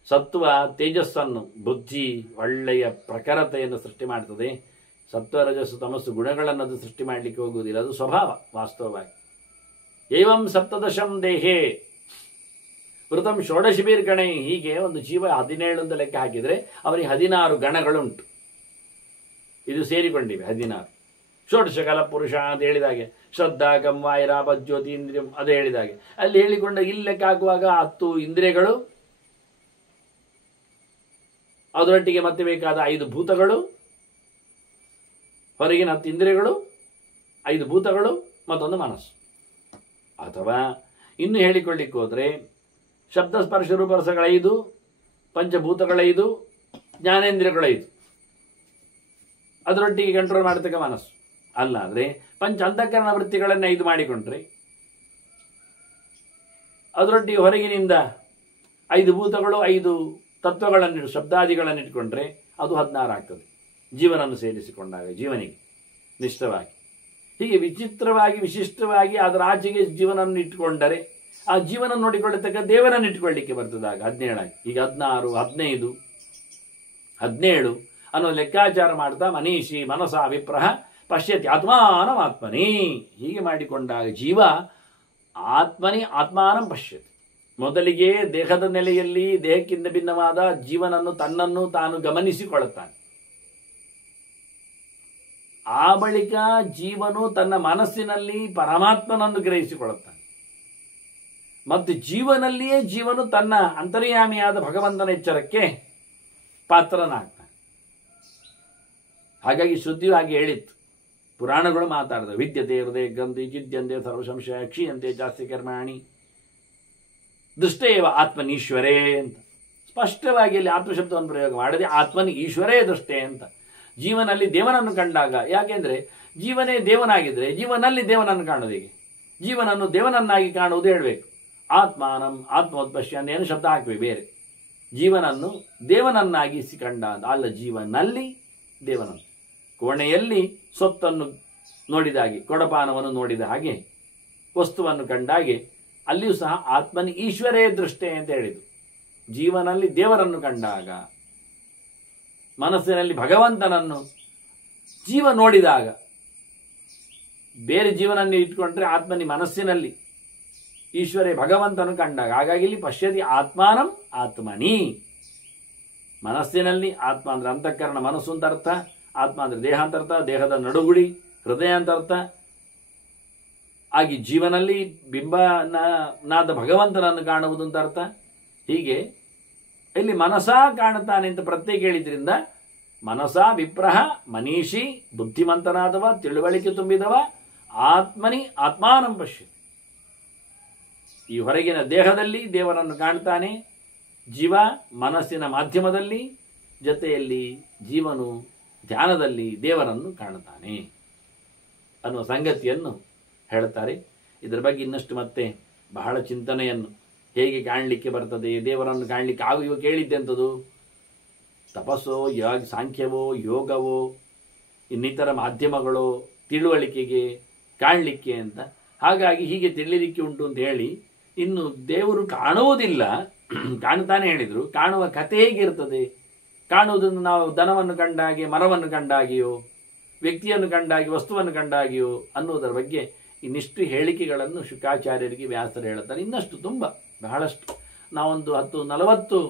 ಸತ್ವ ತೇಜಸ್ಸನ್ನು, ಬುದ್ಧಿ, ಒಳ್ಳೆಯ ಪ್ರಖರತೆಯನ್ನು ಸೃಷ್ಟಿ ಮಾಡ್ತದೆ. ಸತ್ವ ರಜಸ್ಸು ತಮಸ್ಸು ಗುಣಗಳನ್ನು ಅದು ಸೃಷ್ಟಿ ಮಾಡಲಿಕ್ಕೆ ಹೋಗುವುದಿಲ್ಲ, ಅದು ಸ್ವಭಾವ ವಾಸ್ತವವಾಗಿ. ಏವಂ ಸಪ್ತದಶಂ ದೇಹೇ ವೃತಂ ಷೋಡಶಿಬೀರ್ಗಣೆ. ಹೀಗೆ ಒಂದು ಜೀವ 17 ಅಂತ ಲೆಕ್ಕ ಹಾಕಿದರೆ ಅವರಿಗೆ 16 ಗಣಗಳುಂಟು. ಇದು ಸೇರಿಕೊಂಡಿವೆ 16. ಷೋಡಶ ಕಲ ಪುರುಷ ಅಂತ ಹೇಳಿದಾಗೆ, ಶ್ರದ್ಧಾ ಗಂವಾಯಿರಾಪ ಜ್ಯೋತಿ ಇಂದ್ರಿಯಂ ಅದು ಹೇಳಿದಾಗೆ, ಅಲ್ಲಿ ಹೇಳಿಕೊಂಡ ಇಲ್ಲಿ ಲೆಕ್ಕ ಹಾಕುವಾಗ 10 ಇಂದ್ರಿಯಗಳು, ಅದರೊಟ್ಟಿಗೆ ಮತ್ತೆ ಬೇಕಾದ 5 ಭೂತಗಳು, ಹೊರಗಿನ 10 ಇಂದ್ರಿಯಗಳು, 5 ಭೂತಗಳು, ಮತ್ತೊಂದು ಮನಸ್ಸು. ಅಥವಾ ಇನ್ನು ಹೇಳಿಕೊಳ್ಳಿಕ್ಕೆ ಹೋದರೆ ಶಬ್ದ ಸ್ಪರ್ಶ ರೂಪರಸಗಳ 5, ಪಂಚಭೂತಗಳ 5, ಜ್ಞಾನೇಂದ್ರಿಯಗಳ 5, ಅದರೊಟ್ಟಿಗೆ ಕಂಟ್ರೋಲ್ ಮಾಡತಕ್ಕ ಮನಸ್ಸು. ಅಲ್ಲಾದರೆ ಪಂಚ ಅಂತಃಕರಣ ವೃತ್ತಿಗಳನ್ನು 5 ಮಾಡಿಕೊಂಡ್ರೆ, ಅದರೊಟ್ಟಿಗೆ ಹೊರಗಿನಿಂದ 5 ಭೂತಗಳು, 5 ತತ್ವಗಳನ್ನು, ಶಬ್ದಾದಿಗಳನ್ನು ಇಟ್ಕೊಂಡ್ರೆ ಅದು 16 ಆಗ್ತದೆ. ಜೀವನನ್ನು ಸೇರಿಸಿಕೊಂಡಾಗ ಜೀವನಿಗೆ ನಿಷ್ಠವಾಗಿ. ಹೀಗೆ ವಿಚಿತ್ರವಾಗಿ ವಿಶಿಷ್ಟವಾಗಿ ಅದರ ಆಚೆಗೆ ಜೀವನನ್ನು ಇಟ್ಟುಕೊಂಡರೆ ಆ ಜೀವನ ನೋಡಿಕೊಳ್ಳತಕ್ಕ ದೇವರನ್ನು ಇಟ್ಕೊಳ್ಳಿಕ್ಕೆ ಬರ್ತದಾಗ 17 ಆಗಿ. ಈಗ 16, 15, 17 ಅನ್ನೋ ಲೆಕ್ಕಾಚಾರ ಮಾಡ್ತಾ ಮನೀಷಿ ಮನಸ ವಿಪ್ರಹ ಪಶ್ಯತಿ ಆತ್ಮಾನಂ ಆತ್ಮನಿ. ಹೀಗೆ ಮಾಡಿಕೊಂಡಾಗ ಜೀವ ಆತ್ಮನಿ ಆತ್ಮಾನಂ ಪಶ್ಯತಿ. ಮೊದಲಿಗೆ ದೇಹದ ನೆಲೆಯಲ್ಲಿ ದೇಹಕ್ಕಿಂತ ಭಿನ್ನವಾದ ಜೀವನನ್ನು ತನ್ನನ್ನು ತಾನು ಗಮನಿಸಿಕೊಳ್ಳುತ್ತಾನೆ. ಆ ಬಳಿಕ ಜೀವನು ತನ್ನ ಮನಸ್ಸಿನಲ್ಲಿ ಪರಮಾತ್ಮನನ್ನು ಗ್ರಹಿಸಿಕೊಳ್ಳುತ್ತಾನೆ. ಮತ್ತು ಜೀವನಲ್ಲಿಯೇ ಜೀವನು ತನ್ನ ಅಂತರ್ಯಾಮಿಯಾದ ಭಗವಂತನ ಎಚ್ಚರಕ್ಕೆ ಪಾತ್ರನಾಗ್ತಾನೆ. ಹಾಗಾಗಿ ಶ್ರುತಿಯು ಹಾಗೆ ಹೇಳಿತ್ತು, ಪುರಾಣಗಳು ಮಾತಾಡಿದ ವಿದ್ಯತೆ ಹೃದಯ ಗ್ರಂಥಿ ಚಿದ್ಯಂತೆ ಸರ್ವ ಸಂಶಯ ಕ್ಷೀಯಂತೆ ಜಾಸ್ತಿ ಕರ್ಮಾಣಿ ದೃಷ್ಟೇವ ಆತ್ಮನೀಶ್ವರೇ ಅಂತ ಸ್ಪಷ್ಟವಾಗಿ ಅಲ್ಲಿ ಆತ್ಮಶಬ್ದವನ್ನು ಪ್ರಯೋಗ ಮಾಡದೆ ಆತ್ಮನಿ ಈಶ್ವರೇ ದೃಷ್ಟೇ ಅಂತ. ಜೀವನಲ್ಲಿ ದೇವನನ್ನು ಕಂಡಾಗ, ಯಾಕೆಂದ್ರೆ ಜೀವನೇ ದೇವನಾಗಿದ್ರೆ ಜೀವನಲ್ಲಿ ದೇವನನ್ನು ಕಾಣುವುದು ಹೇಗೆ? ಜೀವನನ್ನು ದೇವನನ್ನಾಗಿ ಕಾಣುವುದು ಹೇಳಬೇಕು. ಆತ್ಮಾನಂ ಆತ್ಮೋತ್ಪಶ್ಯ ಅಂತ ಏನು ಶಬ್ದ ಹಾಕ್ಬೇಕು ಬೇರೆ. ಜೀವನನ್ನು ದೇವನನ್ನಾಗಿಸಿ ಕಂಡ ಅಲ್ಲ, ಜೀವನಲ್ಲಿ ದೇವನನ್ನು. ಕೋಣೆಯಲ್ಲಿ ಸೊತ್ತನ್ನು ನೋಡಿದ ಹಾಗೆ, ಕೊಡಪಾನವನ್ನು ನೋಡಿದ ಹಾಗೆ, ವಸ್ತುವನ್ನು ಕಂಡಾಗೆ ಅಲ್ಲಿಯೂ ಸಹ ಆತ್ಮನಿ ಈಶ್ವರೇ ದೃಷ್ಟೇ ಅಂತ ಹೇಳಿದ್ದು. ಜೀವನಲ್ಲಿ ದೇವರನ್ನು ಕಂಡಾಗ, ಮನಸ್ಸಿನಲ್ಲಿ ಭಗವಂತನನ್ನು ಜೀವ ನೋಡಿದಾಗ, ಬೇರೆ ಜೀವನನ್ನು ಇಟ್ಕೊಂಡ್ರೆ ಆತ್ಮನಿ ಮನಸ್ಸಿನಲ್ಲಿ ಈಶ್ವರೇ ಭಗವಂತನು ಕಂಡಾಗ. ಹಾಗಾಗಿ ಇಲ್ಲಿ ಪಶ್ಯತಿ ಆತ್ಮಾನಂ ಆತ್ಮನಿ. ಮನಸ್ಸಿನಲ್ಲಿ ಆತ್ಮ ಅಂದ್ರೆ ಅಂತಃಕರಣ, ಮನಸ್ಸು ಅಂತ ಅರ್ಥ. ಆತ್ಮ ಅಂದ್ರೆ ದೇಹ ಅಂತ ಅರ್ಥ, ದೇಹದ ನಡುಗುಡಿ ಹೃದಯ ಅಂತ ಅರ್ಥ. ಆಗಿ ಜೀವನಲ್ಲಿ ಬಿಂಬನಾದ ಭಗವಂತನನ್ನು ಕಾಣುವುದು ಅಂತ ಅರ್ಥ. ಹೀಗೆ ಇಲ್ಲಿ ಮನಸಾ ಕಾಣುತ್ತಾನೆ ಅಂತ ಪ್ರತ್ಯೇಕ ಹೇಳಿದ್ರಿಂದ ಮನಸಾ ವಿಪ್ರಹ ಮನೀಷಿ ಬುದ್ಧಿಮಂತನಾದವ, ತಿಳುವಳಿಕೆ ತುಂಬಿದವ, ಆತ್ಮನಿ ಆತ್ಮಾನಂ ಪಶ್ಯ. ಈ ಹೊರಗಿನ ದೇಹದಲ್ಲಿ ದೇವರನ್ನು ಕಾಣ್ತಾನೆ, ಜೀವ ಮನಸ್ಸಿನ ಮಾಧ್ಯಮದಲ್ಲಿ, ಜೊತೆಯಲ್ಲಿ ಜೀವನು ಧ್ಯಾನದಲ್ಲಿ ದೇವರನ್ನು ಕಾಣುತ್ತಾನೆ ಅನ್ನುವ ಸಂಗತಿಯನ್ನು ಹೇಳ್ತಾರೆ. ಇದರ ಬಗ್ಗೆ ಇನ್ನಷ್ಟು ಮತ್ತೆ ಬಹಳ ಚಿಂತನೆಯನ್ನು, ಹೇಗೆ ಕಾಣಲಿಕ್ಕೆ ಬರ್ತದೆ ದೇವರನ್ನು ಕಾಣಲಿಕ್ಕೆ ಇವ ಕೇಳಿದ್ದೆ ಅಂತದು ತಪಸ್ಸೋ ಸಾಂಖ್ಯವೋ ಯೋಗವೋ ಇನ್ನಿತರ ಮಾಧ್ಯಮಗಳು ತಿಳುವಳಿಕೆಗೆ ಕಾಣಲಿಕ್ಕೆ ಅಂತ. ಹಾಗಾಗಿ ಹೀಗೆ ತಿಳಿಲಿಕ್ಕೆ ಉಂಟು ಅಂತ ಹೇಳಿ, ಇನ್ನು ದೇವರು ಕಾಣುವುದಿಲ್ಲ, ಕಾಣ್ತಾನೆ ಹೇಳಿದರು. ಕಾಣುವ ಕಥೆ ಹೇಗಿರ್ತದೆ? ಕಾಣುವುದನ್ನು ನಾವು ದನವನ್ನು ಕಂಡಾಗೆ, ಮರವನ್ನು ಕಂಡಾಗಿಯೋ, ವ್ಯಕ್ತಿಯನ್ನು ಕಂಡಾಗಿ, ವಸ್ತುವನ್ನು ಕಂಡಾಗಿಯೋ ಅನ್ನುವುದರ ಬಗ್ಗೆ ಇನ್ನಿಷ್ಟು ಹೇಳಿಕೆಗಳನ್ನು ಶುಕಾಚಾರ್ಯರಿಗೆ ವ್ಯಾಸರು ಹೇಳುತ್ತಾರೆ. ಇನ್ನಷ್ಟು ತುಂಬ ಬಹಳಷ್ಟು, ನಾವೊಂದು 10-40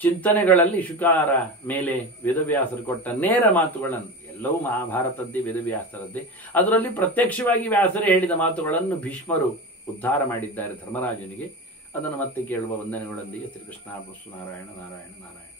ಚಿಂತನೆಗಳಲ್ಲಿ ಶುಕಾರ ಮೇಲೆ ವೇದವ್ಯಾಸರು ಕೊಟ್ಟ ನೇರ ಮಾತುಗಳನ್ನು, ಎಲ್ಲವೂ ಮಹಾಭಾರತದ್ದೇ ವೇದವ್ಯಾಸರದ್ದೇ, ಅದರಲ್ಲಿ ಪ್ರತ್ಯಕ್ಷವಾಗಿ ವ್ಯಾಸರೇ ಹೇಳಿದ ಮಾತುಗಳನ್ನು ಭೀಷ್ಮರು ಉದ್ಧಾರ ಮಾಡಿದ್ದಾರೆ ಧರ್ಮರಾಜನಿಗೆ. ಅದನ್ನು ಮತ್ತೆ ಕೇಳುವ ವಂದನೆಗಳೊಂದಿಗೆ ಶ್ರೀಕೃಷ್ಣ ನಾರಾಯಣ ನಾರಾಯಣ ನಾರಾಯಣ.